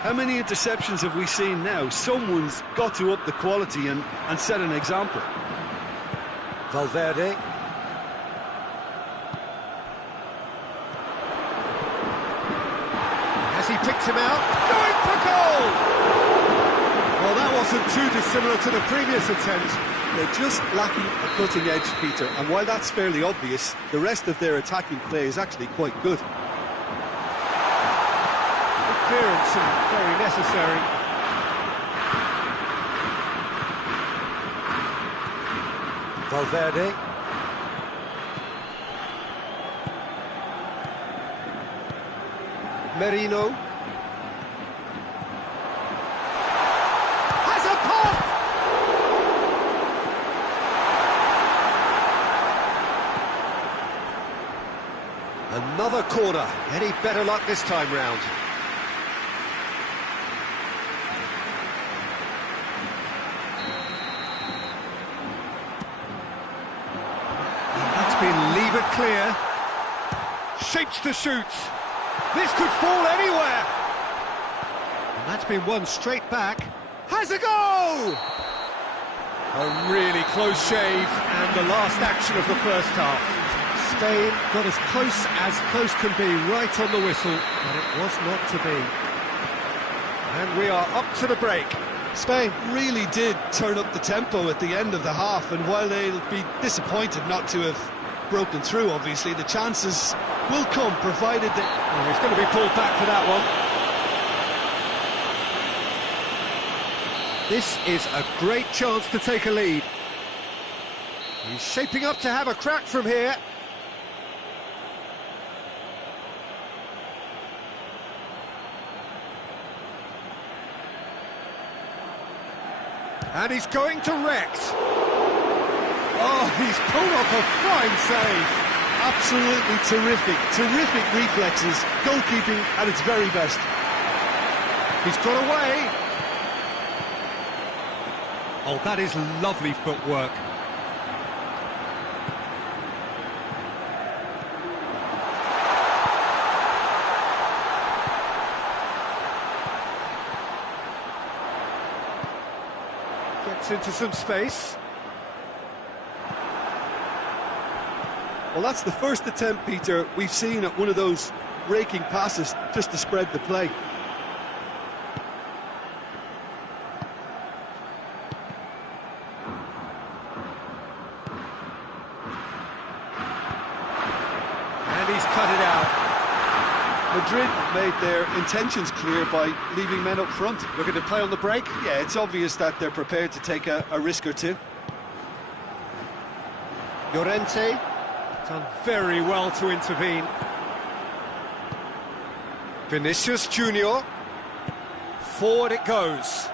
How many interceptions have we seen now? Someone's got to up the quality and set an example. Valverde. Has he picked him out? Going for goal! Well, that wasn't too dissimilar to the previous attempt. They're just lacking a cutting edge, Peter, and while that's fairly obvious, the rest of their attacking play is actually quite good. Clearance and very necessary. Valverde. Merino. Has a pop! Another corner. Any better luck this time round? Been levered clear, shapes to shoot, this could fall anywhere, and that's been won straight back, has a go! A really close shave, and the last action of the first half. Spain got as close can be, right on the whistle, but it was not to be. And we are up to the break. Spain really did turn up the tempo at the end of the half, and while they'll be disappointed not to have broken through, obviously, the chances will come, provided that... Oh, he's going to be pulled back for that one. This is a great chance to take a lead. He's shaping up to have a crack from here. And he's going to Rex. Oh, he's pulled off a fine save. Absolutely terrific reflexes, goalkeeping at its very best. He's got away. Oh, that is lovely footwork. Gets into some space. Well, that's the first attempt, Peter, we've seen at one of those raking passes just to spread the play. And he's cut it out. Madrid made their intentions clear by leaving men up front. Looking to play on the break. Yeah, it's obvious that they're prepared to take a risk or two. Llorente done very well to intervene. Vinicius Junior. Forward it goes.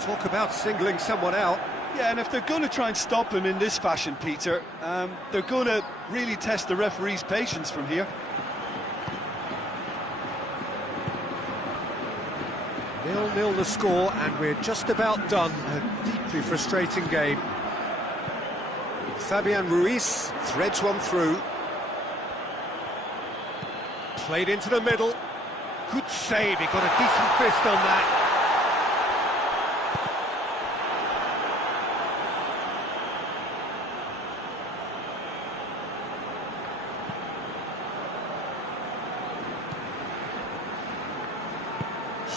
Talk about singling someone out. Yeah, and if they're going to try and stop him in this fashion, Peter, they're going to really test the referee's patience from here. 0-0 the score, and we're just about done. A deeply frustrating game. Fabian Ruiz threads one through. Played into the middle. Good save, he got a decent fist on that.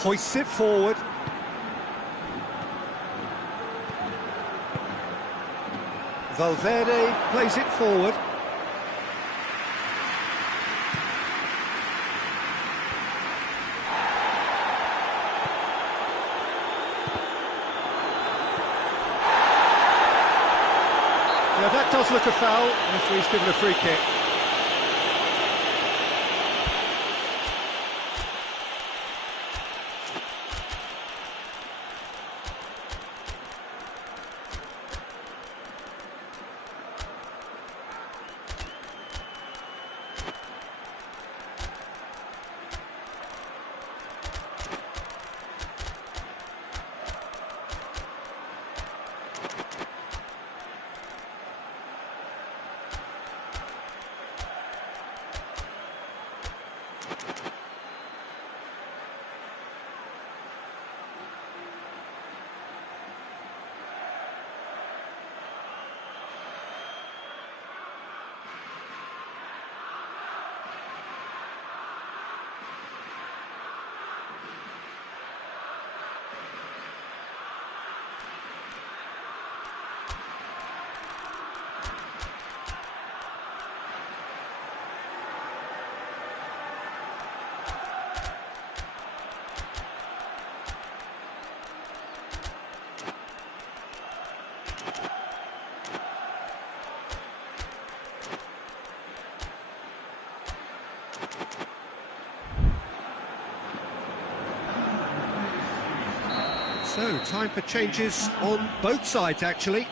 Hoists it forward. Valverde plays it forward. Now that does look a foul. Referee's given a free kick. So, time for changes on both sides, actually.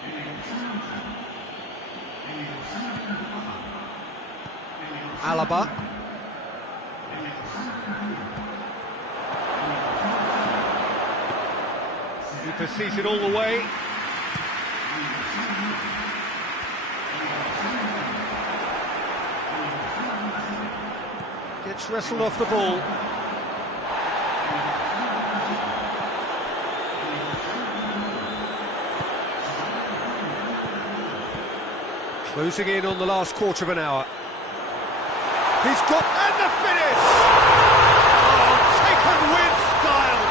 Alaba. Keeper sees it all the way. Gets wrestled off the ball. Closing in on the last quarter of an hour. He's got... and the finish! Oh, taken with style!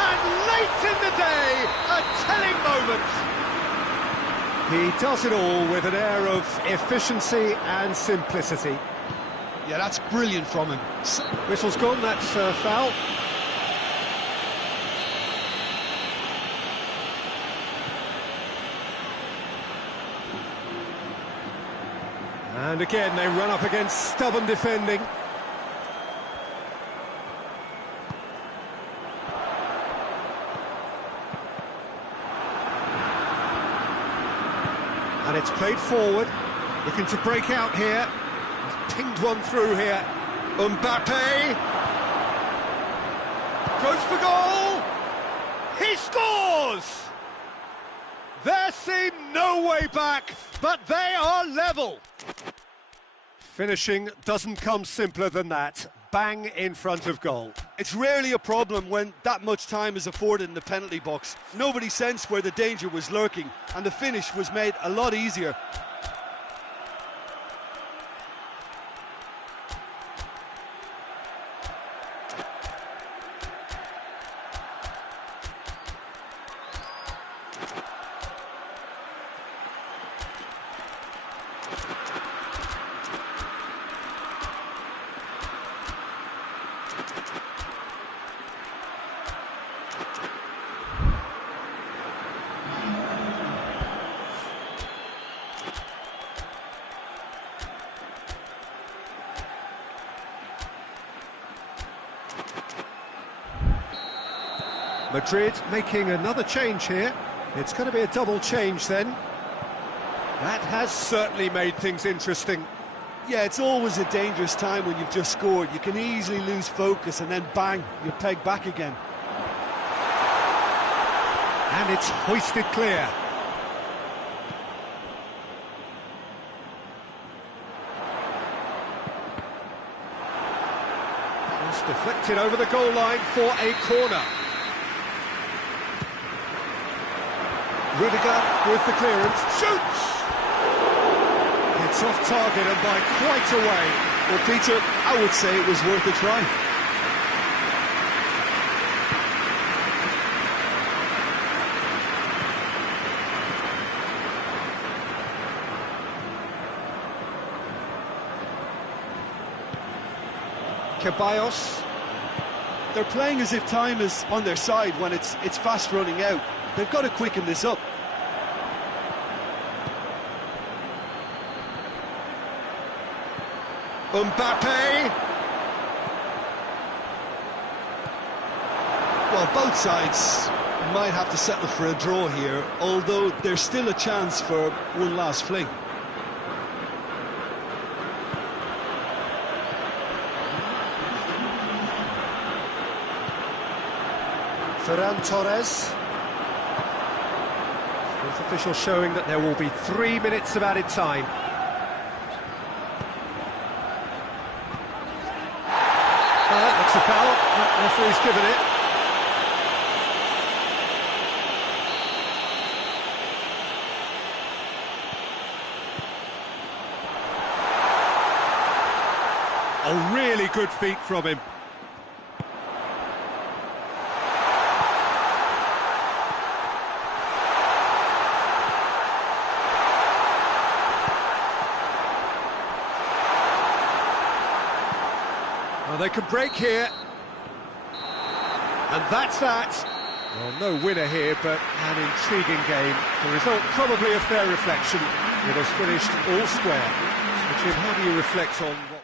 And late in the day, a telling moment! He does it all with an air of efficiency and simplicity. Yeah, that's brilliant from him. Whistle's gone, that's a foul. And again, they run up against stubborn defending. And it's played forward, looking to break out here. He's pinged one through here. Mbappe goes for goal. He scores! There seemed no way back, but they are level. Finishing doesn't come simpler than that. bang in front of goal. It's rarely a problem when that much time is afforded in the penalty box. Nobody sensed where the danger was lurking, and the finish was made a lot easier. Madrid making another change here. It's going to be a double change then. That has certainly made things interesting. Yeah, it's always a dangerous time when you've just scored. You can easily lose focus and then bang, you're pegged back again. And it's hoisted clear. It's deflected over the goal line for a corner. Rudiger with the clearance, shoots! It's off target and by quite a way. Well, Peter, I would say it was worth a try. Ceballos. They're playing as if time is on their side when it's fast running out. They've got to quicken this up. Mbappe. Well, both sides might have to settle for a draw here, although there's still a chance for one last fling. Ferran Torres. Fourth official showing that there will be 3 minutes of added time. That's a foul. The referee's given it. A really good feat from him. Well, they could break here. And that's that. Well, no winner here, but an intriguing game. The result probably a fair reflection. It has finished all square. So, Jim, how do you reflect on what...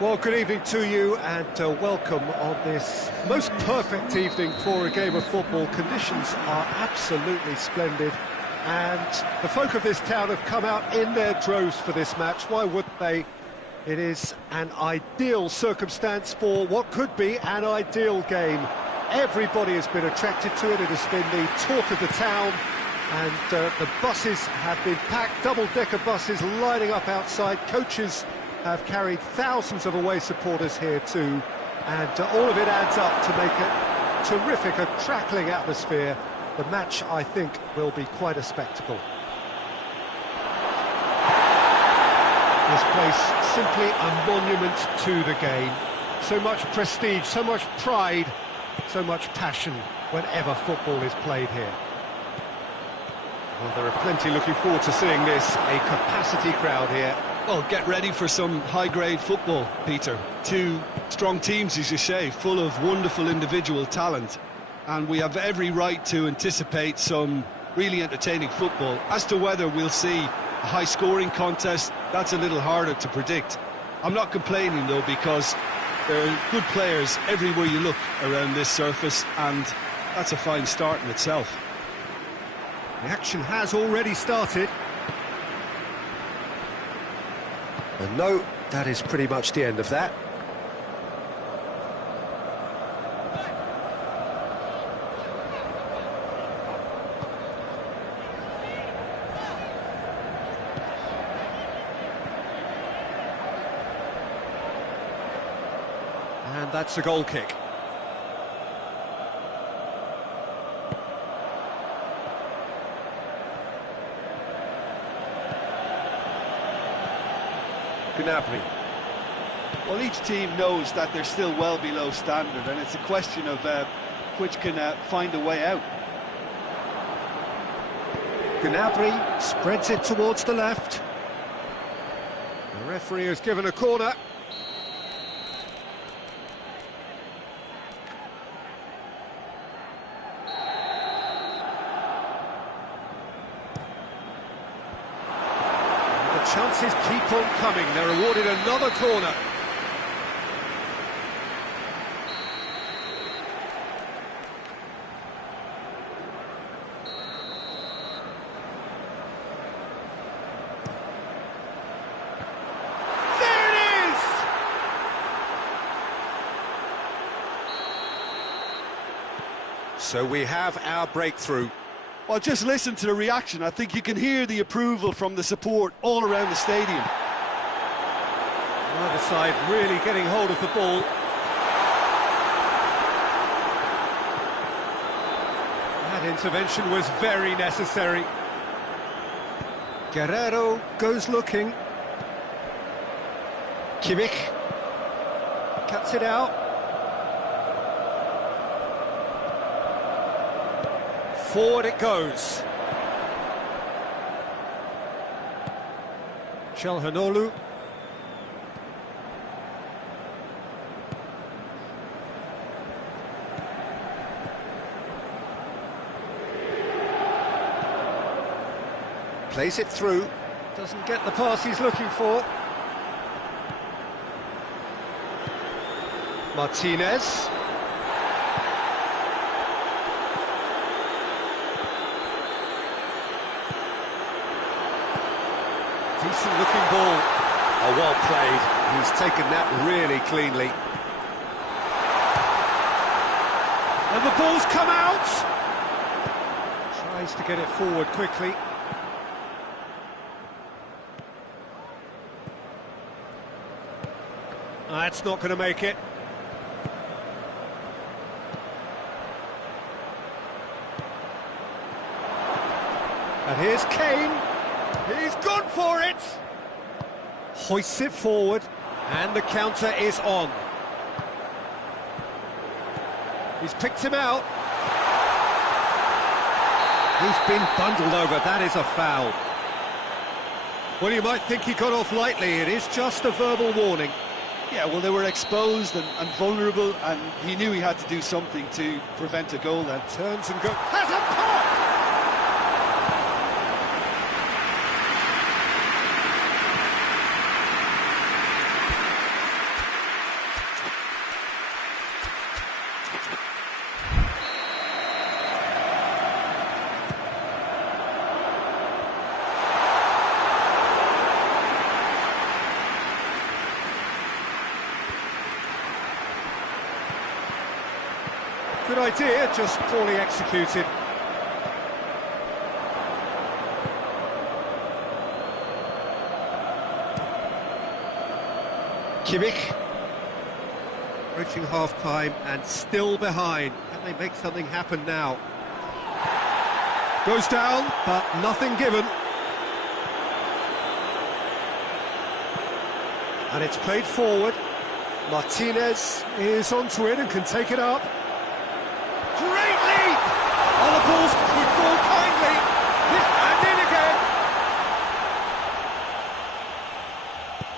Well, good evening to you and welcome on this most perfect evening for a game of football. Conditions are absolutely splendid and the folk of this town have come out in their droves for this match. Why wouldn't they? It is an ideal circumstance for what could be an ideal game. Everybody has been attracted to it. It has been the talk of the town and the buses have been packed, double-decker buses lining up outside. Coaches have carried thousands of away supporters here too, and all of it adds up to make a terrific, a crackling atmosphere. The match, I think, will be quite a spectacle. This place, simply a monument to the game. So much prestige, so much pride, so much passion whenever football is played here. Well, there are plenty looking forward to seeing this, a capacity crowd here. Well, get ready for some high-grade football, Peter. Two strong teams, as you say, full of wonderful individual talent. And we have every right to anticipate some really entertaining football. As to whether we'll see a high-scoring contest, that's a little harder to predict. I'm not complaining, though, because there are good players everywhere you look around this surface, and that's a fine start in itself. The action has already started. And no, that is pretty much the end of that. And that's a goal kick. Gnabry. Well, each team knows that they're still well below standard, and it's a question of which can find a way out. Gnabry spreads it towards the left. The referee has given a corner. Chances keep on coming. They're awarded another corner. There it is! So we have our breakthrough. Well, just listen to the reaction. I think you can hear the approval from the support all around the stadium. Either side really getting hold of the ball. That intervention was very necessary. Guerrero goes looking. Kimmich cuts it out. Forward it goes. Chelhanoglu. Plays it through. Doesn't get the pass he's looking for. Martinez. Decent looking ball. Oh, well played. He's taken that really cleanly. And the ball's come out! Tries to get it forward quickly. That's not going to make it. And here's Kane. He's gone for it! Hoists it forward, and the counter is on. He's picked him out. He's been bundled over, that is a foul. Well, you might think he got off lightly, it is just a verbal warning. Yeah, well, they were exposed and vulnerable, and he knew he had to do something to prevent a goal then. Turns and goes, has a pop! Good idea, just poorly executed. Kimmich. Approaching half-time and still behind. Can they make something happen now? Goes down, but nothing given. And it's played forward. Martinez is onto it and can take it up. Great leap! Oh, the ball's could fall kindly. And in again.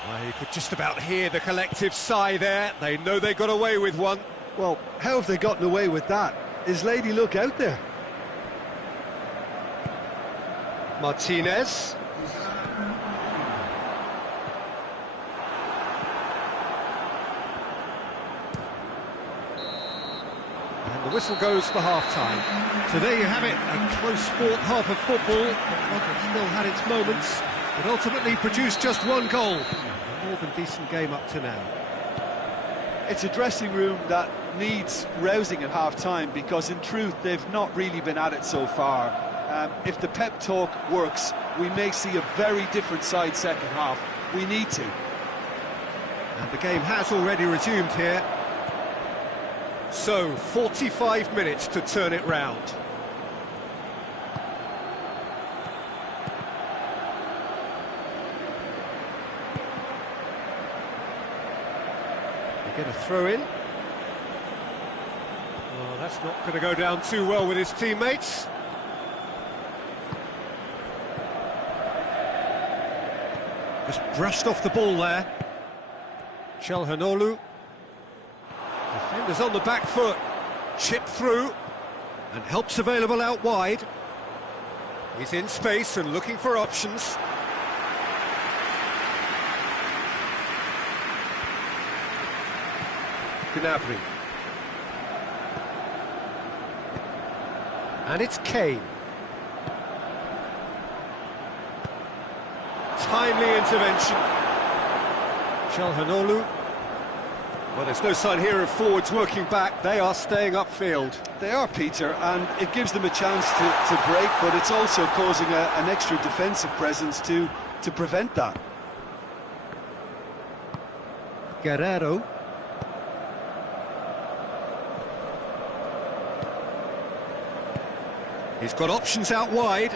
Well, you could just about hear the collective sigh there. They know they got away with one. Well, how have they gotten away with that? Is Lady Luck out there? Martinez. And the whistle goes for half-time. So there you have it, a close-fought half of football. But still had its moments, but ultimately produced just one goal. A more than decent game up to now. It's a dressing room that needs rousing at half-time, because in truth they've not really been at it so far. If the pep talk works, we may see a very different side second half. We need to. And the game has already resumed here. So, 45 minutes to turn it round. They get a throw in. Well, that's not going to go down too well with his teammates. Just brushed off the ball there. Çalhanoğlu. Defenders on the back foot. Chipped through. And help's available out wide. He's in space and looking for options. Gnabry. And it's Kane. Timely intervention. Çalhanoğlu. Well, there's no sign here of forwards working back. They are staying upfield. They are, Peter, and it gives them a chance to break, but it's also causing an extra defensive presence to prevent that. Guerrero. He's got options out wide.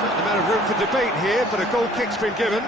Certain amount of room for debate here, but a goal kick's been given.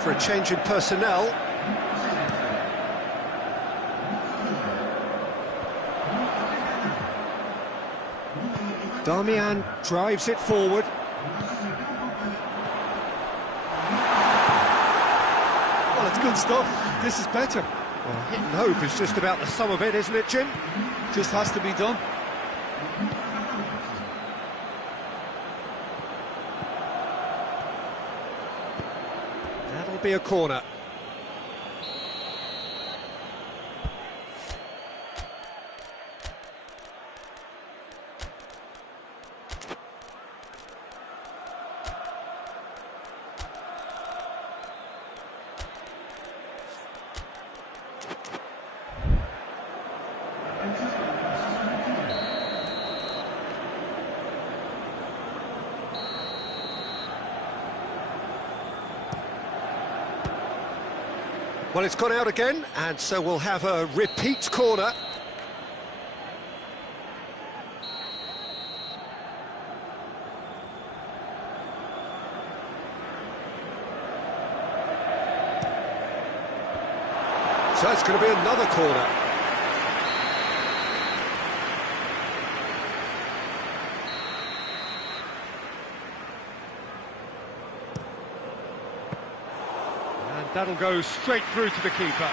for a change in personnel. Darmian drives it forward. Well, it's good stuff. This is better. Well, hit and hope is just about the sum of it, isn't it, Jim? Just has to be done. That'll be a corner. Well, it's gone out again, and so we'll have a repeat corner. So it's going to be another corner. That'll go straight through to the keeper.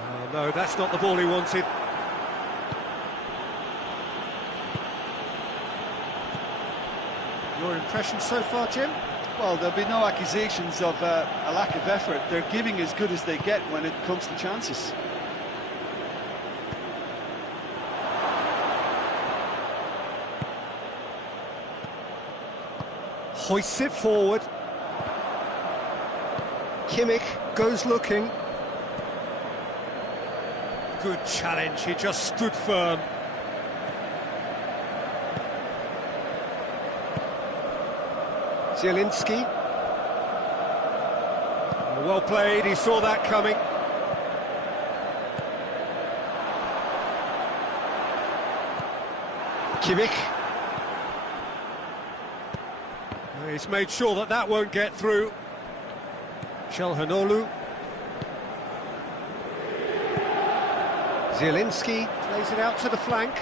Oh, no, that's not the ball he wanted. Your impression so far, Jim? Well, there'll be no accusations of a lack of effort. They're giving as good as they get when it comes to chances. Hoists it forward. Kimmich goes looking. Good challenge, he just stood firm. Zielinski. Well played, he saw that coming. Kimmich. He's made sure that that won't get through. Çalhanoğlu. Zielinski plays it out to the flank.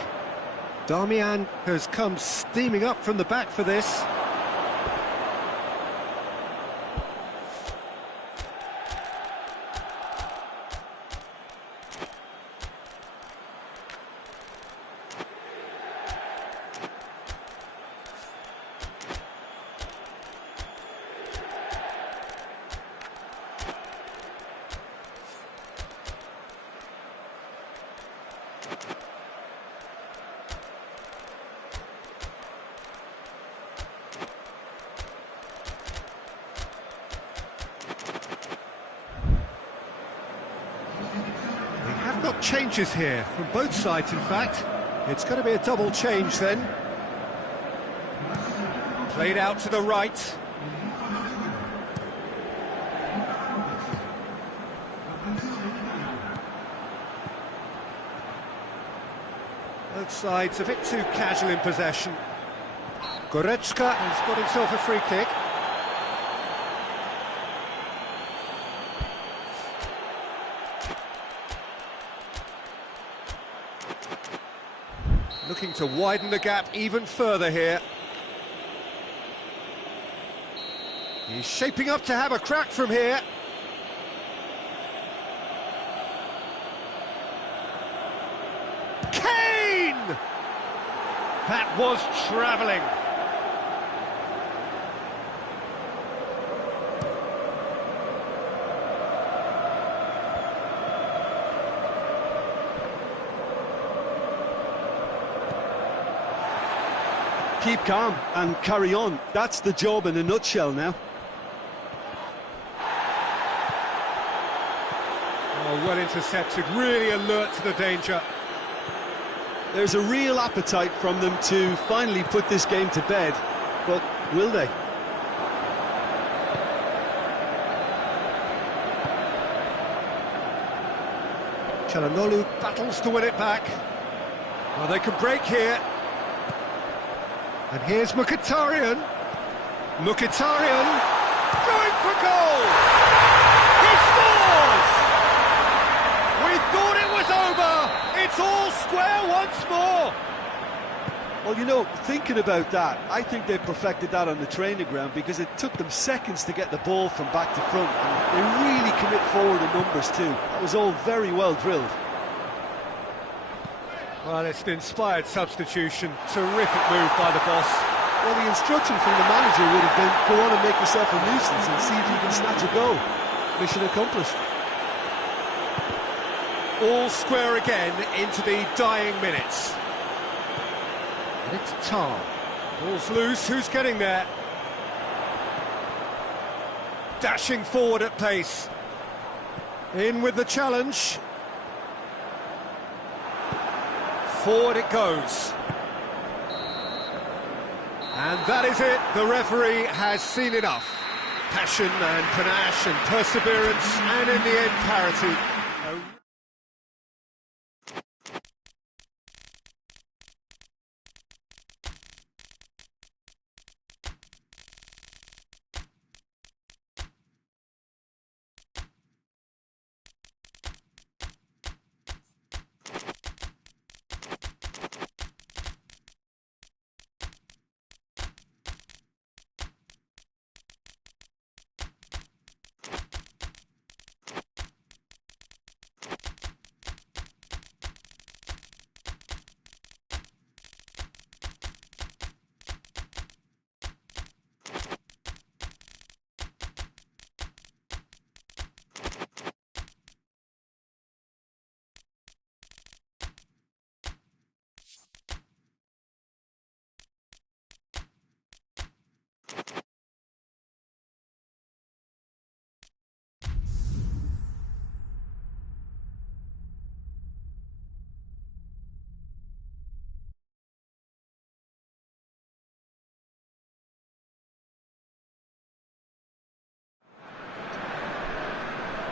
Darmian has come steaming up from the back for this. Got changes here from both sides, in fact. It's going to be a double change then. Played out to the right. Both sides a bit too casual in possession. Goretzka has got himself a free kick. Looking to widen the gap even further here. He's shaping up to have a crack from here. Kane! That was travelling. Keep calm and carry on. That's the job in a nutshell now. Oh, well intercepted, really alert to the danger. There's a real appetite from them to finally put this game to bed, but will they? Çalhanoğlu battles to win it back. Well, they can break here. And here's Mkhitaryan. Mkhitaryan going for goal! He scores! We thought it was over! It's all square once more! Well, you know, thinking about that, I think they perfected that on the training ground because it took them seconds to get the ball from back to front. And they really commit forward in numbers too. That was all very well drilled. Well, it's an inspired substitution. Terrific move by the boss. Well, the instruction from the manager would have been, go on and make yourself a nuisance and see if you can snatch a goal. Mission accomplished. All square again into the dying minutes. And it's Tar. Ball's loose, who's getting there? Dashing forward at pace. In with the challenge. Forward it goes. And that is it, the referee has seen enough. Passion and panache and perseverance, and in the end, parity.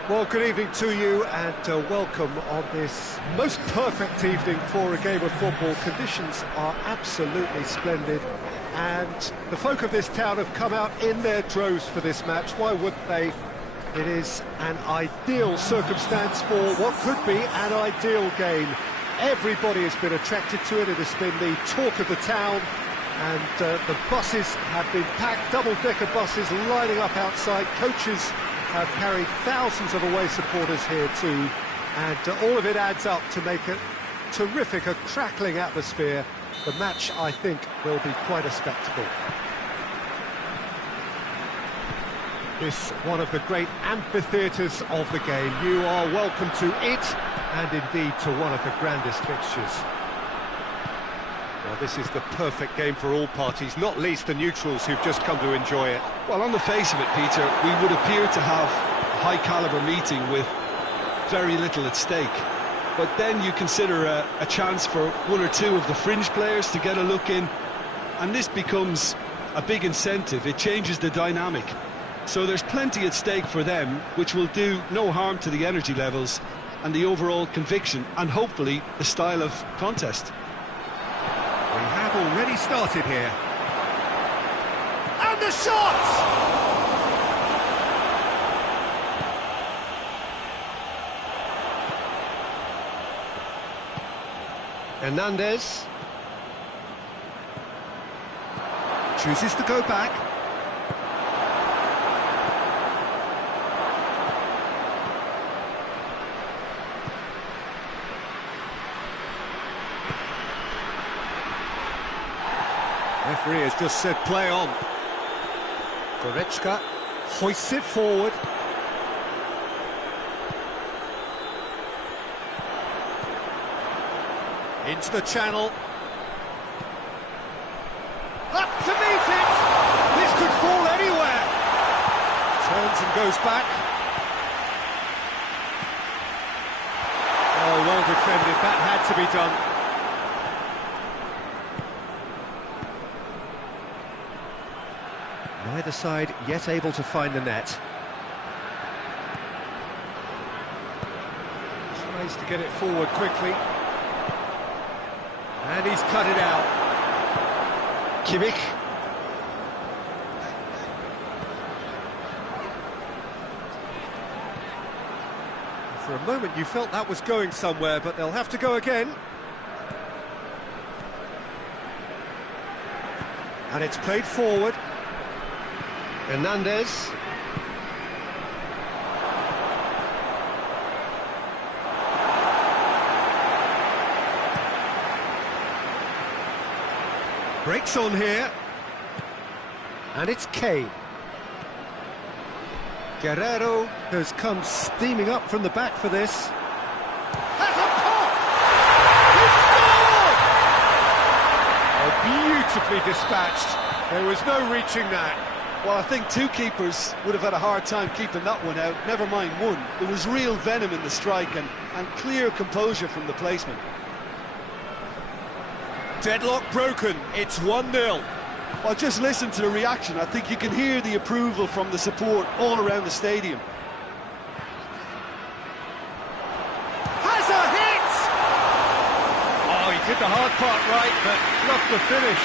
Well, good evening to you and welcome on this most perfect evening for a game of football. Conditions are absolutely splendid and the folk of this town have come out in their droves for this match. Why wouldn't they? It is an ideal circumstance for what could be an ideal game. Everybody has been attracted to it. It has been the talk of the town and the buses have been packed, double-decker buses lining up outside. Coaches have carried thousands of away supporters here too, and all of it adds up to make it terrific, a crackling atmosphere. The match, I think, will be quite a spectacle. This one of the great amphitheatres of the game. You are welcome to it, and indeed to one of the grandest fixtures. Well, this is the perfect game for all parties, not least the neutrals who've just come to enjoy it. Well, on the face of it, Peter, we would appear to have a high-caliber meeting with very little at stake. But then you consider a chance for one or two of the fringe players to get a look in, and this becomes a big incentive. It changes the dynamic. So there's plenty at stake for them, which will do no harm to the energy levels and the overall conviction, and hopefully the style of contest. We have already started here. And the shot! Hernandez chooses to go back. Referee has just said play on. Goretzka hoists it forward. Into the channel. Up to meet it! This could fall anywhere! Turns and goes back. Oh, well defended. That had to be done. Neither side yet able to find the net. Tries to get it forward quickly. And he's cut it out. Kimmich. For a moment you felt that was going somewhere, but they'll have to go again. And it's played forward. Hernandez. Breaks on here. And it's Kane. Guerrero has come steaming up from the back for this. Has a pop! He scored! Oh, beautifully dispatched. There was no reaching that. Well, I think two keepers would have had a hard time keeping that one out, never mind one. There was real venom in the strike and clear composure from the placement. Deadlock broken, it's 1-0. Well, just listen to the reaction. I think you can hear the approval from the support all around the stadium. Has a hit! Oh, he did the hard part right, but fluffed the finish.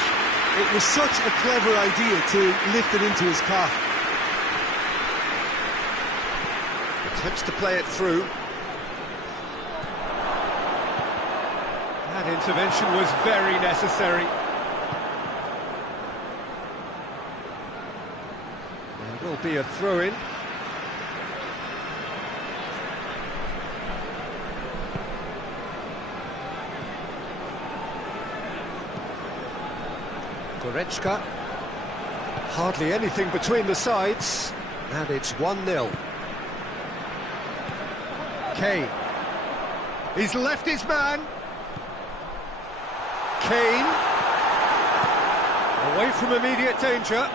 It was such a clever idea to lift it into his path. Attempts to play it through. That intervention was very necessary. There will be a throw-in. Goretzka. Hardly anything between the sides, and it's 1-0. Kane. He's left his man. Kane. Away from immediate danger.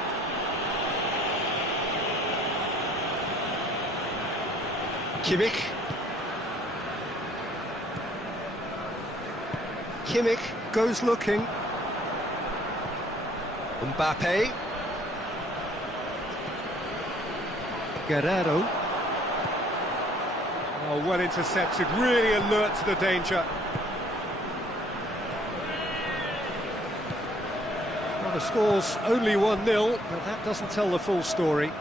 Kimmich. Kimmich goes looking. Mbappe. Guerrero. Oh, well intercepted, really alert to the danger. Well, the score's only 1-0, but that doesn't tell the full story.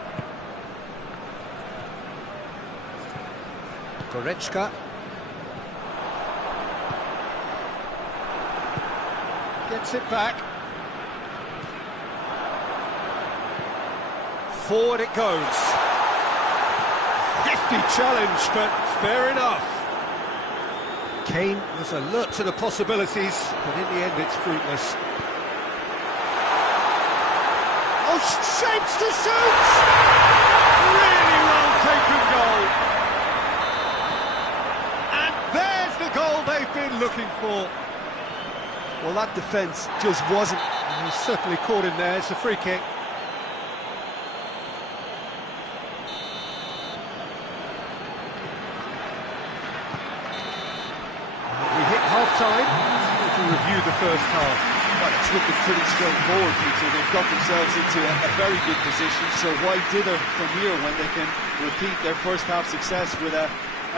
Goretzka. Gets it back. Forward it goes. Hefty challenge, but fair enough. Kane was alert to the possibilities, but in the end it's fruitless. Oh, shapes to shoot! Really well taken goal. And there's the goal they've been looking for. Well, that defence just wasn't... He's certainly caught him there, it's a free kick. Half-time, to review the first half. Well, it's looking pretty straightforward, Peter. They've got themselves into a very good position, so why dither from here when they can repeat their first half success with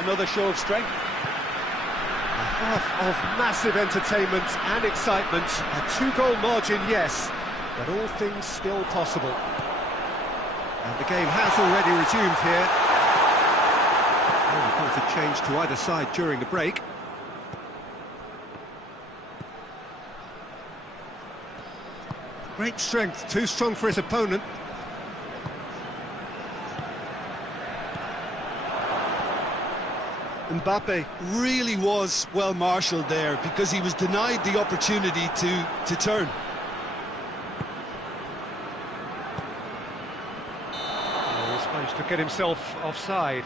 another show of strength? A half of massive entertainment and excitement, a two-goal margin, yes, but all things still possible. And the game has already resumed here. No reported change to either side during the break. Great strength, too strong for his opponent. Mbappe really was well marshalled there because he was denied the opportunity to turn. Oh, he's managed to get himself offside.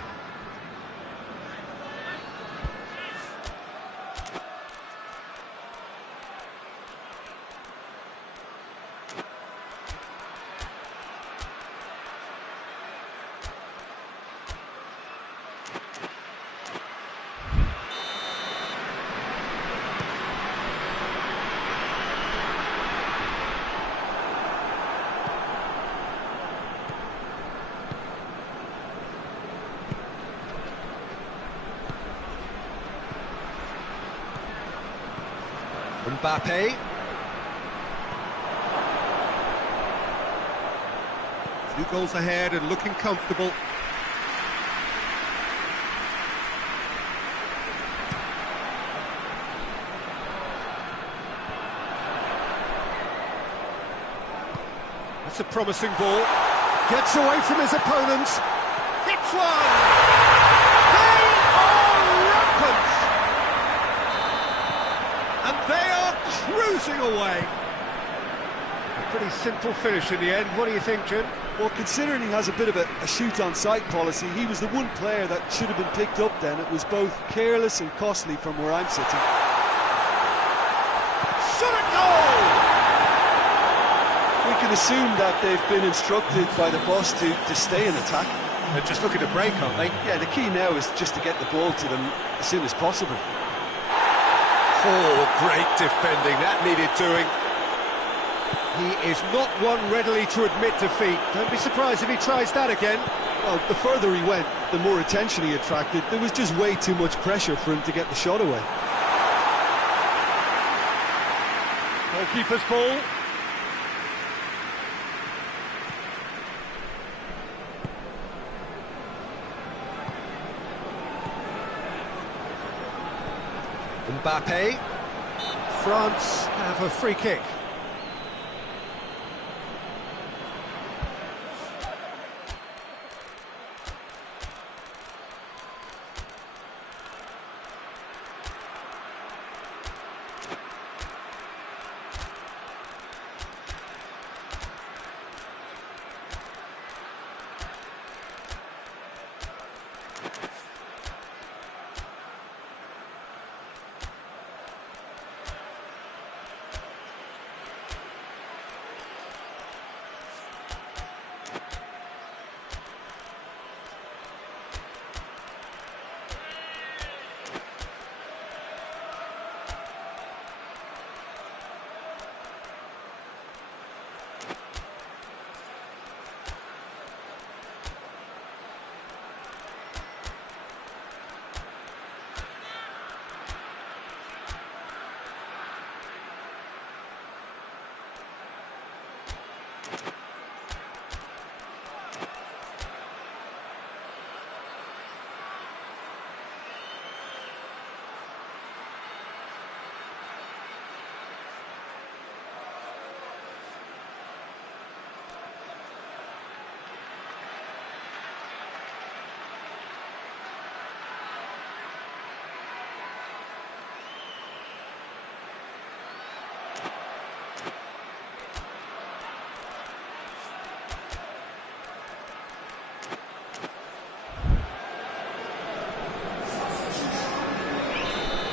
Mbappe. 2 goals ahead and looking comfortable. That's a promising ball. Gets away from his opponents. Hits one! They are rampant! And they are cruising away. A pretty simple finish in the end. What do you think, Jim? Well, considering he has a bit of a shoot-on-sight policy, he was the one player that should have been picked up then. It was both careless and costly from where I'm sitting. Shot at goal! We can assume that they've been instructed by the boss to stay in attack. They're just looking to break, aren't they? Yeah, the key now is just to get the ball to them as soon as possible. Oh, great defending. That needed doing. He is not one readily to admit defeat. Don't be surprised if he tries that again. Well, the further he went, the more attention he attracted. There was just way too much pressure for him to get the shot away. Goalkeeper's ball. Mbappe. France have a free kick.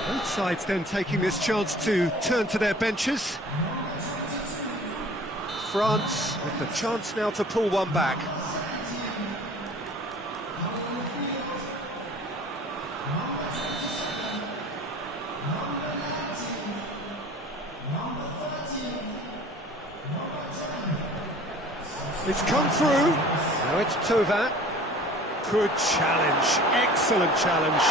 Both sides then taking this chance to turn to their benches. France with the chance now to pull one back. It's come through. Now it's Tovat. Good challenge. Excellent challenge.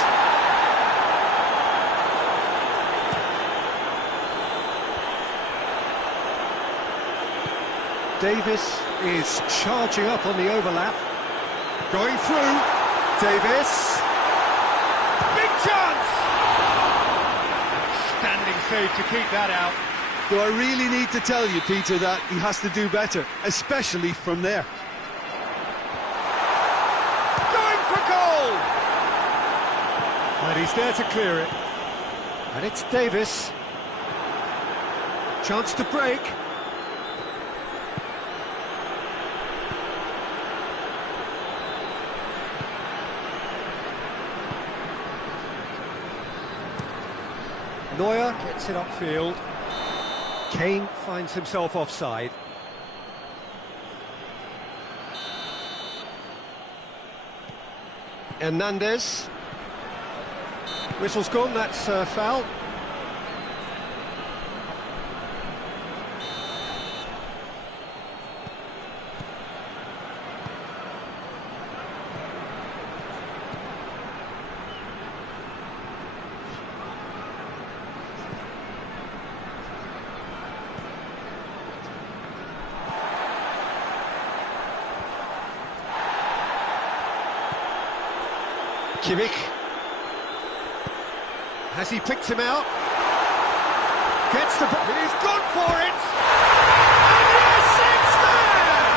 Davis is charging up on the overlap. Going through. Davis. Big chance! Standing save to keep that out. Do I really need to tell you, Peter, that he has to do better, especially from there? Going for goal! And he's there to clear it. And it's Davis. Chance to break. Neuer gets it upfield. Kane finds himself offside. Hernandez. Whistle's gone, that's a foul. Kimmich. Has he picked him out? Gets the ball. He's gone for it! And yes, it's there!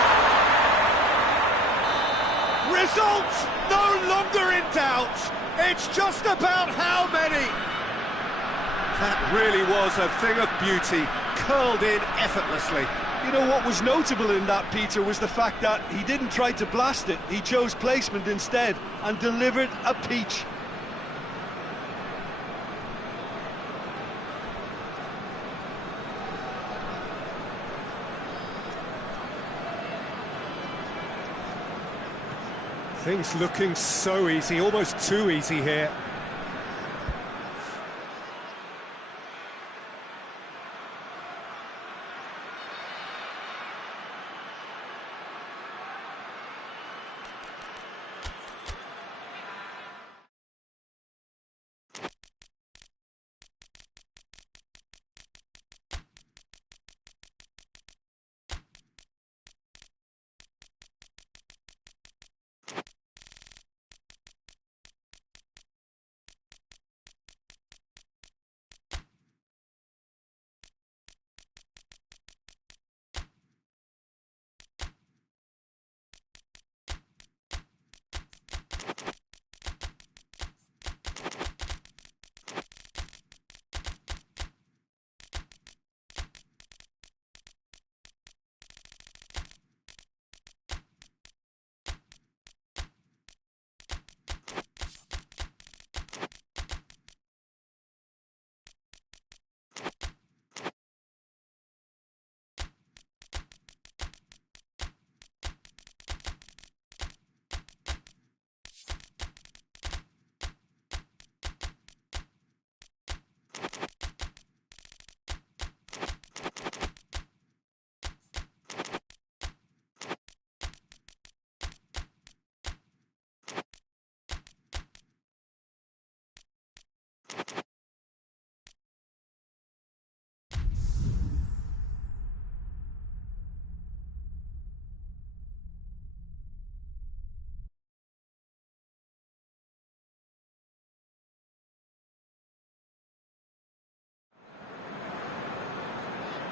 Result no longer in doubt. It's just about how many. That really was a thing of beauty, curled in effortlessly. You know what was notable in that, Peter, was the fact that he didn't try to blast it. He chose placement instead and delivered a peach. Things looking so easy, almost too easy here.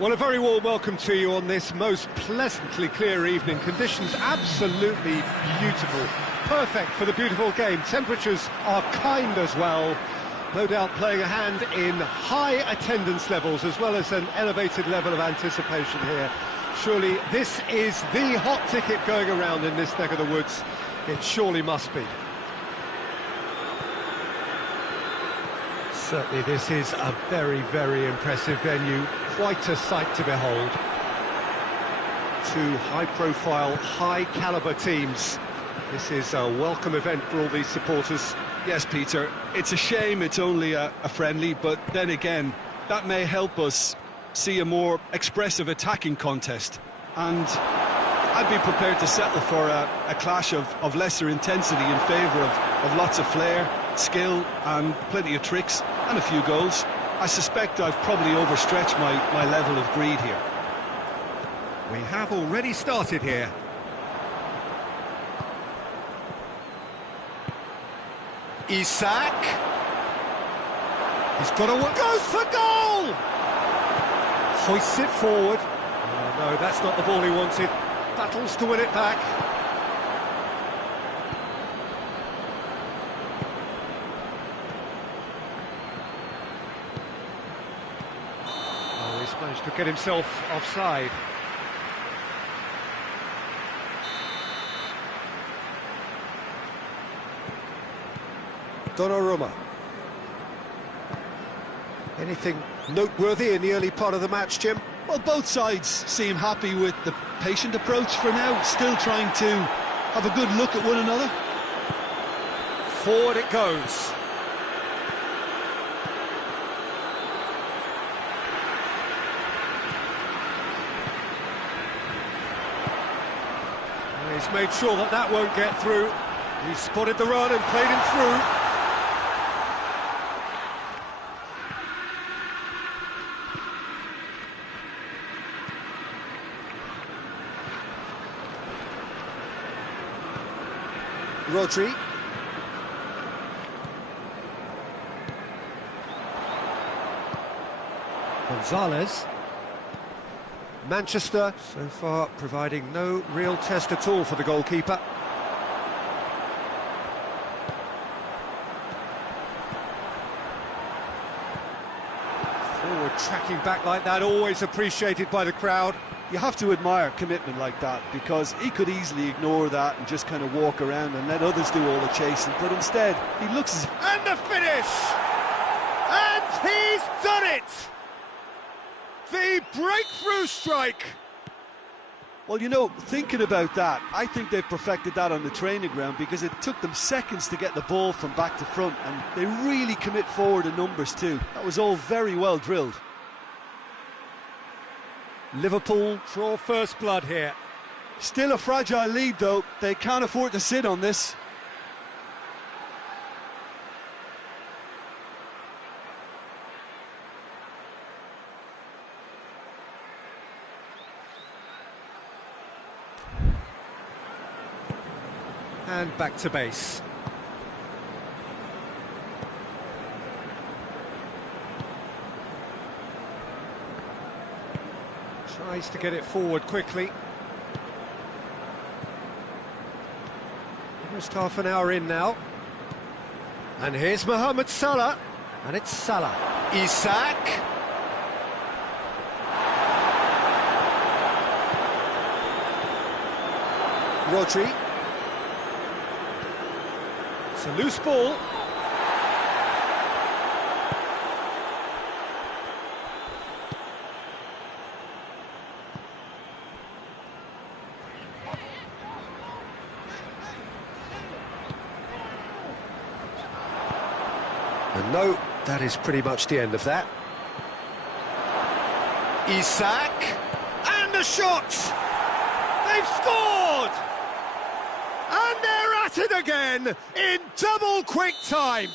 Well, a very warm welcome to you on this most pleasantly clear evening. Conditions absolutely beautiful. Perfect for the beautiful game. Temperatures are kind as well. No doubt playing a hand in high attendance levels as well as an elevated level of anticipation here. Surely this is the hot ticket going around in this neck of the woods. It surely must be. Certainly this is a very, very impressive venue. Quite a sight to behold. Two high-profile, high-caliber teams. This is a welcome event for all these supporters. Yes, Peter, it's a shame it's only a friendly, but then again, that may help us see a more expressive attacking contest. And I'd be prepared to settle for a clash of lesser intensity in favour of lots of flair, skill and plenty of tricks and a few goals. I suspect I've probably overstretched my level of greed here. We have already started here. Isak. He's got a... Goes for goal! Hoists it forward. Oh, no, that's not the ball he wanted. Battles to win it back. Oh, he's managed to get himself offside. Donnarumma. Anything noteworthy in the early part of the match, Jim? Well, both sides seem happy with the patient approach for now, still trying to have a good look at one another. Forward it goes. He's made sure that that won't get through. He's spotted the run and played him through. Rodri. Gonzalez. Manchester, so far, providing no real test at all for the goalkeeper. Forward tracking back like that, always appreciated by the crowd. You have to admire commitment like that, because he could easily ignore that and just kind of walk around and let others do all the chasing, but instead, he looks as... And the finish! And he's done it! The breakthrough strike! Well, you know, thinking about that, I think they've perfected that on the training ground, because it took them seconds to get the ball from back to front, and they really commit forward in numbers too. That was all very well drilled. Liverpool draw first blood here. Still a fragile lead though, they can't afford to sit on this. And back to base. Tries to get it forward quickly. Almost half an hour in now. And here's Mohamed Salah. And it's Salah. Isak. Rodri. It's a loose ball. And no, that is pretty much the end of that. Isak. And a shot! They've scored! And they're at it again in double quick time.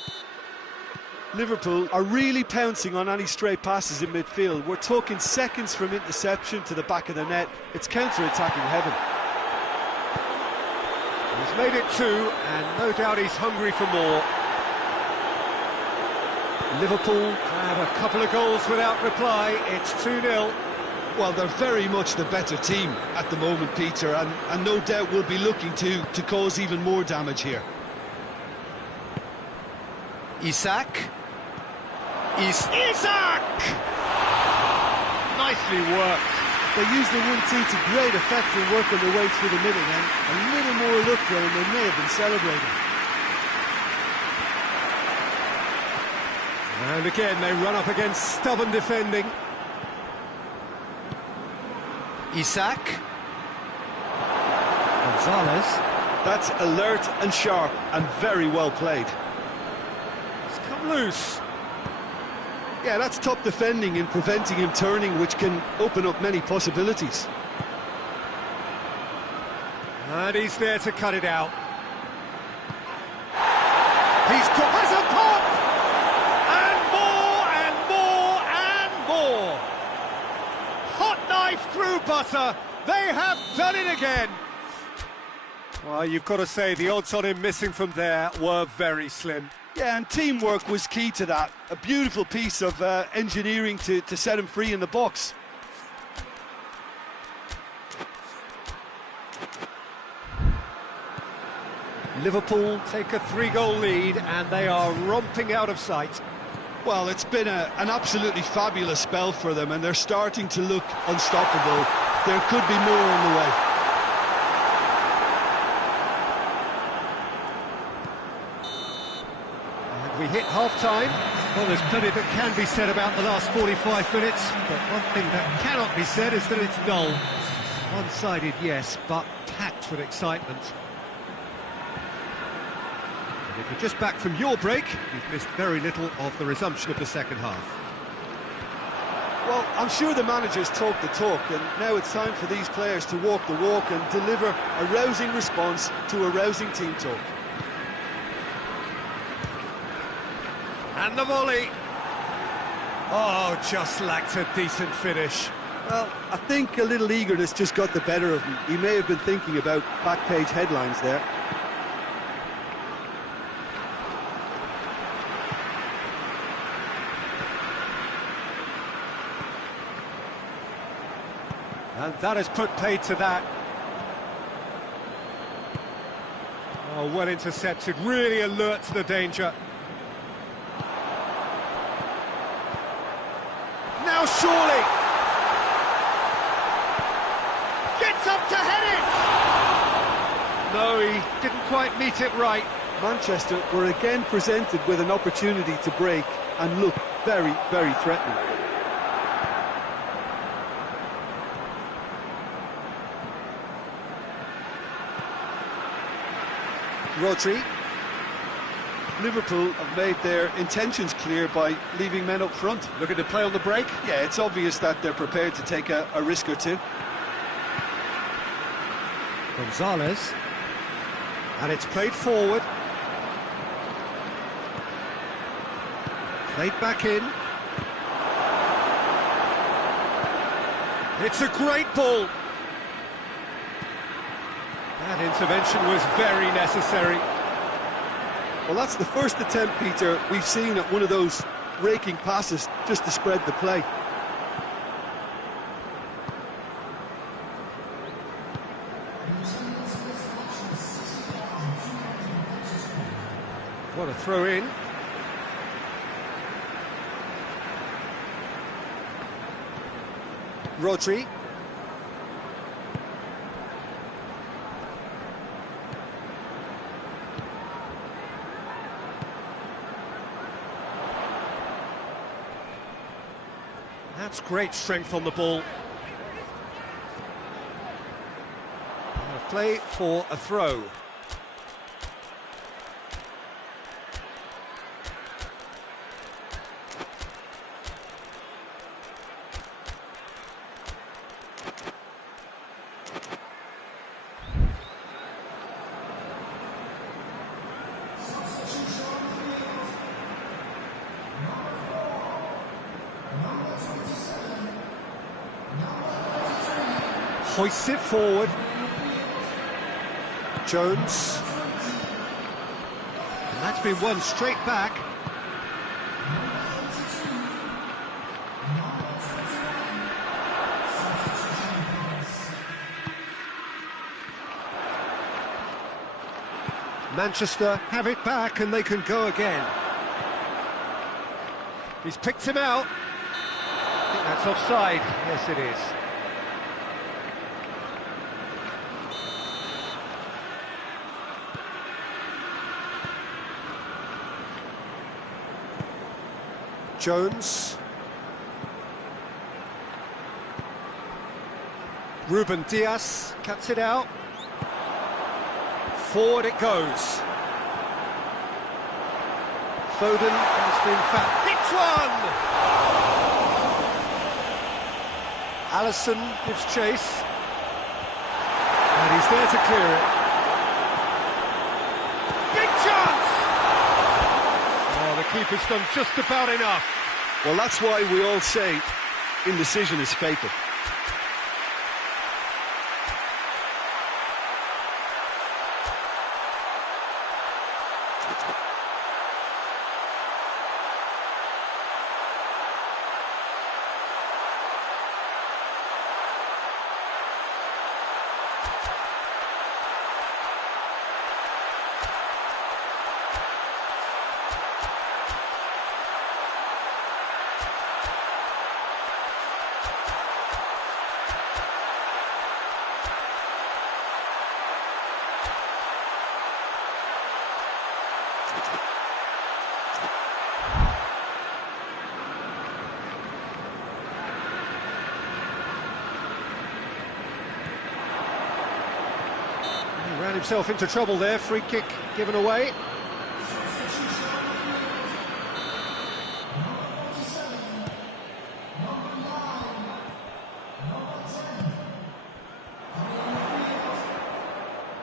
Liverpool are really pouncing on any stray passes in midfield. We're talking seconds from interception to the back of the net. It's counter-attacking heaven. He's made it 2, and no doubt he's hungry for more. Liverpool grab a couple of goals without reply. It's 2-0. Well, they're very much the better team at the moment, Peter, and no doubt will be looking to cause even more damage here. Isak. Isak! Nicely worked. They use the 1-2 to great effect and work on their way through the middle, and a little more luck there, and they may have been celebrating. And again, they run up against stubborn defending. Isak. Gonzalez. That's alert and sharp and very well played. It's come loose. Yeah, that's top defending and preventing him turning, which can open up many possibilities. And he's there to cut it out. He's has a pop! And more! Hot knife through butter. They have done it again. Well, you've got to say the odds on him missing from there were very slim. Yeah, and teamwork was key to that. A beautiful piece of engineering to set him free in the box. Liverpool take a 3-goal lead and they are romping out of sight. Well, it's been an absolutely fabulous spell for them, and they're starting to look unstoppable. There could be more on the way. We hit half-time. Well, there's plenty that can be said about the last 45 minutes, but one thing that cannot be said is that it's dull. One-sided, yes, but packed with excitement. And if you're just back from your break, you've missed very little of the resumption of the second half. Well, I'm sure the managers talk the talk, and now it's time for these players to walk the walk and deliver a rousing response to a rousing team talk. And the volley. Oh, just lacked a decent finish. Well, I think a little eagerness just got the better of him. He may have been thinking about back-page headlines there. And that has put paid to that. Oh, well intercepted, really alert to the danger. Now surely! Gets up to head it! No, he didn't quite meet it right. Manchester were again presented with an opportunity to break and look very, very threatening. Rodri. Liverpool have made their intentions clear by leaving men up front. Looking to play on the break. Yeah, it's obvious that they're prepared to take a risk or two. Gonzalez. And it's played forward. Played back in. It's a great ball. That intervention was very necessary. Well, that's the first attempt, Peter, we've seen at one of those raking passes just to spread the play. What a throw in. Rodri. That's great strength on the ball. Play for a throw. Hoists it forward. Jones. And that's been won straight back. Manchester have it back and they can go again. He's picked him out. I think that's offside. Yes, it is. Jones. Ruben Diaz cuts it out. Forward it goes. Foden has been found. Hits one! Alisson gives chase. And he's there to clear it. Big chance! Oh, the keeper's done just about enough. Well, that's why we all say indecision is fatal. He ran himself into trouble there, free kick given away.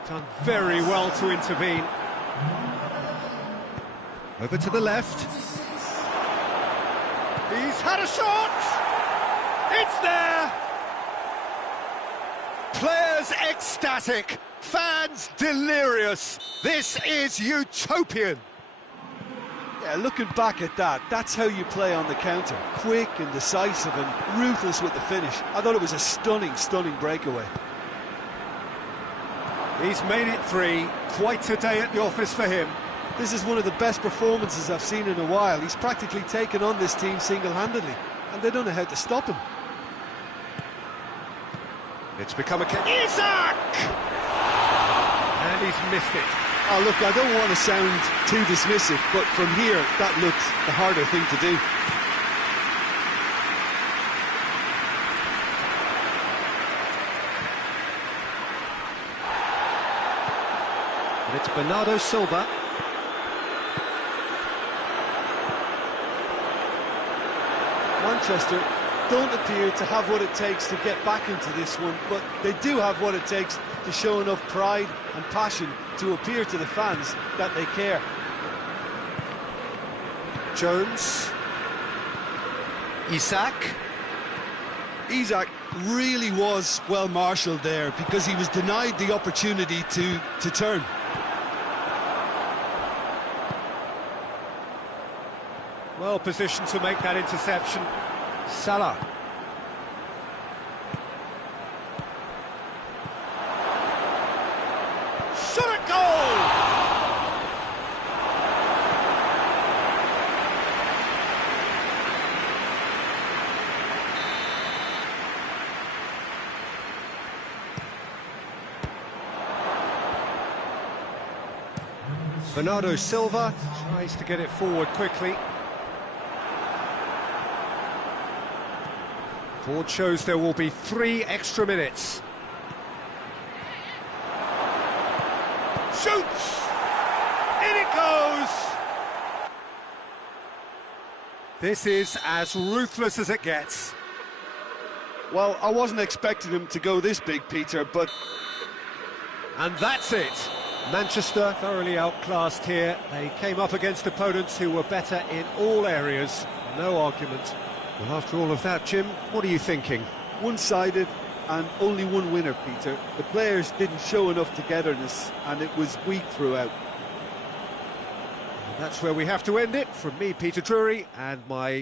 Done very well to intervene. Over to the left. He's had a shot! It's there! Players ecstatic, fans delirious. This is utopian. Yeah, looking back at that, that's how you play on the counter. Quick and decisive and ruthless with the finish. I thought it was a stunning, stunning breakaway. He's made it 3. Quite a day at the office for him. This is one of the best performances I've seen in a while. He's practically taken on this team single-handedly, and they don't know how to stop him. It's become a... Isak! And he's missed it. Oh, look, I don't want to sound too dismissive, but from here, that looks the harder thing to do. And it's Bernardo Silva. Manchester don't appear to have what it takes to get back into this one, but they do have what it takes to show enough pride and passion to appear to the fans that they care. Jones. Isak. Isak really was well marshalled there because he was denied the opportunity to turn. Well positioned to make that interception. Salah. Shot at goal! Bernardo Silva tries to get it forward quickly. Board shows there will be 3 extra minutes. Shoots! In it goes! This is as ruthless as it gets. Well, I wasn't expecting him to go this big, Peter, but... And that's it. Manchester thoroughly outclassed here. They came up against opponents who were better in all areas. No argument. Well, after all of that, Jim, what are you thinking? One-sided and only one winner, Peter. The players didn't show enough togetherness and it was weak throughout. And that's where we have to end it. From me, Peter Drury, and my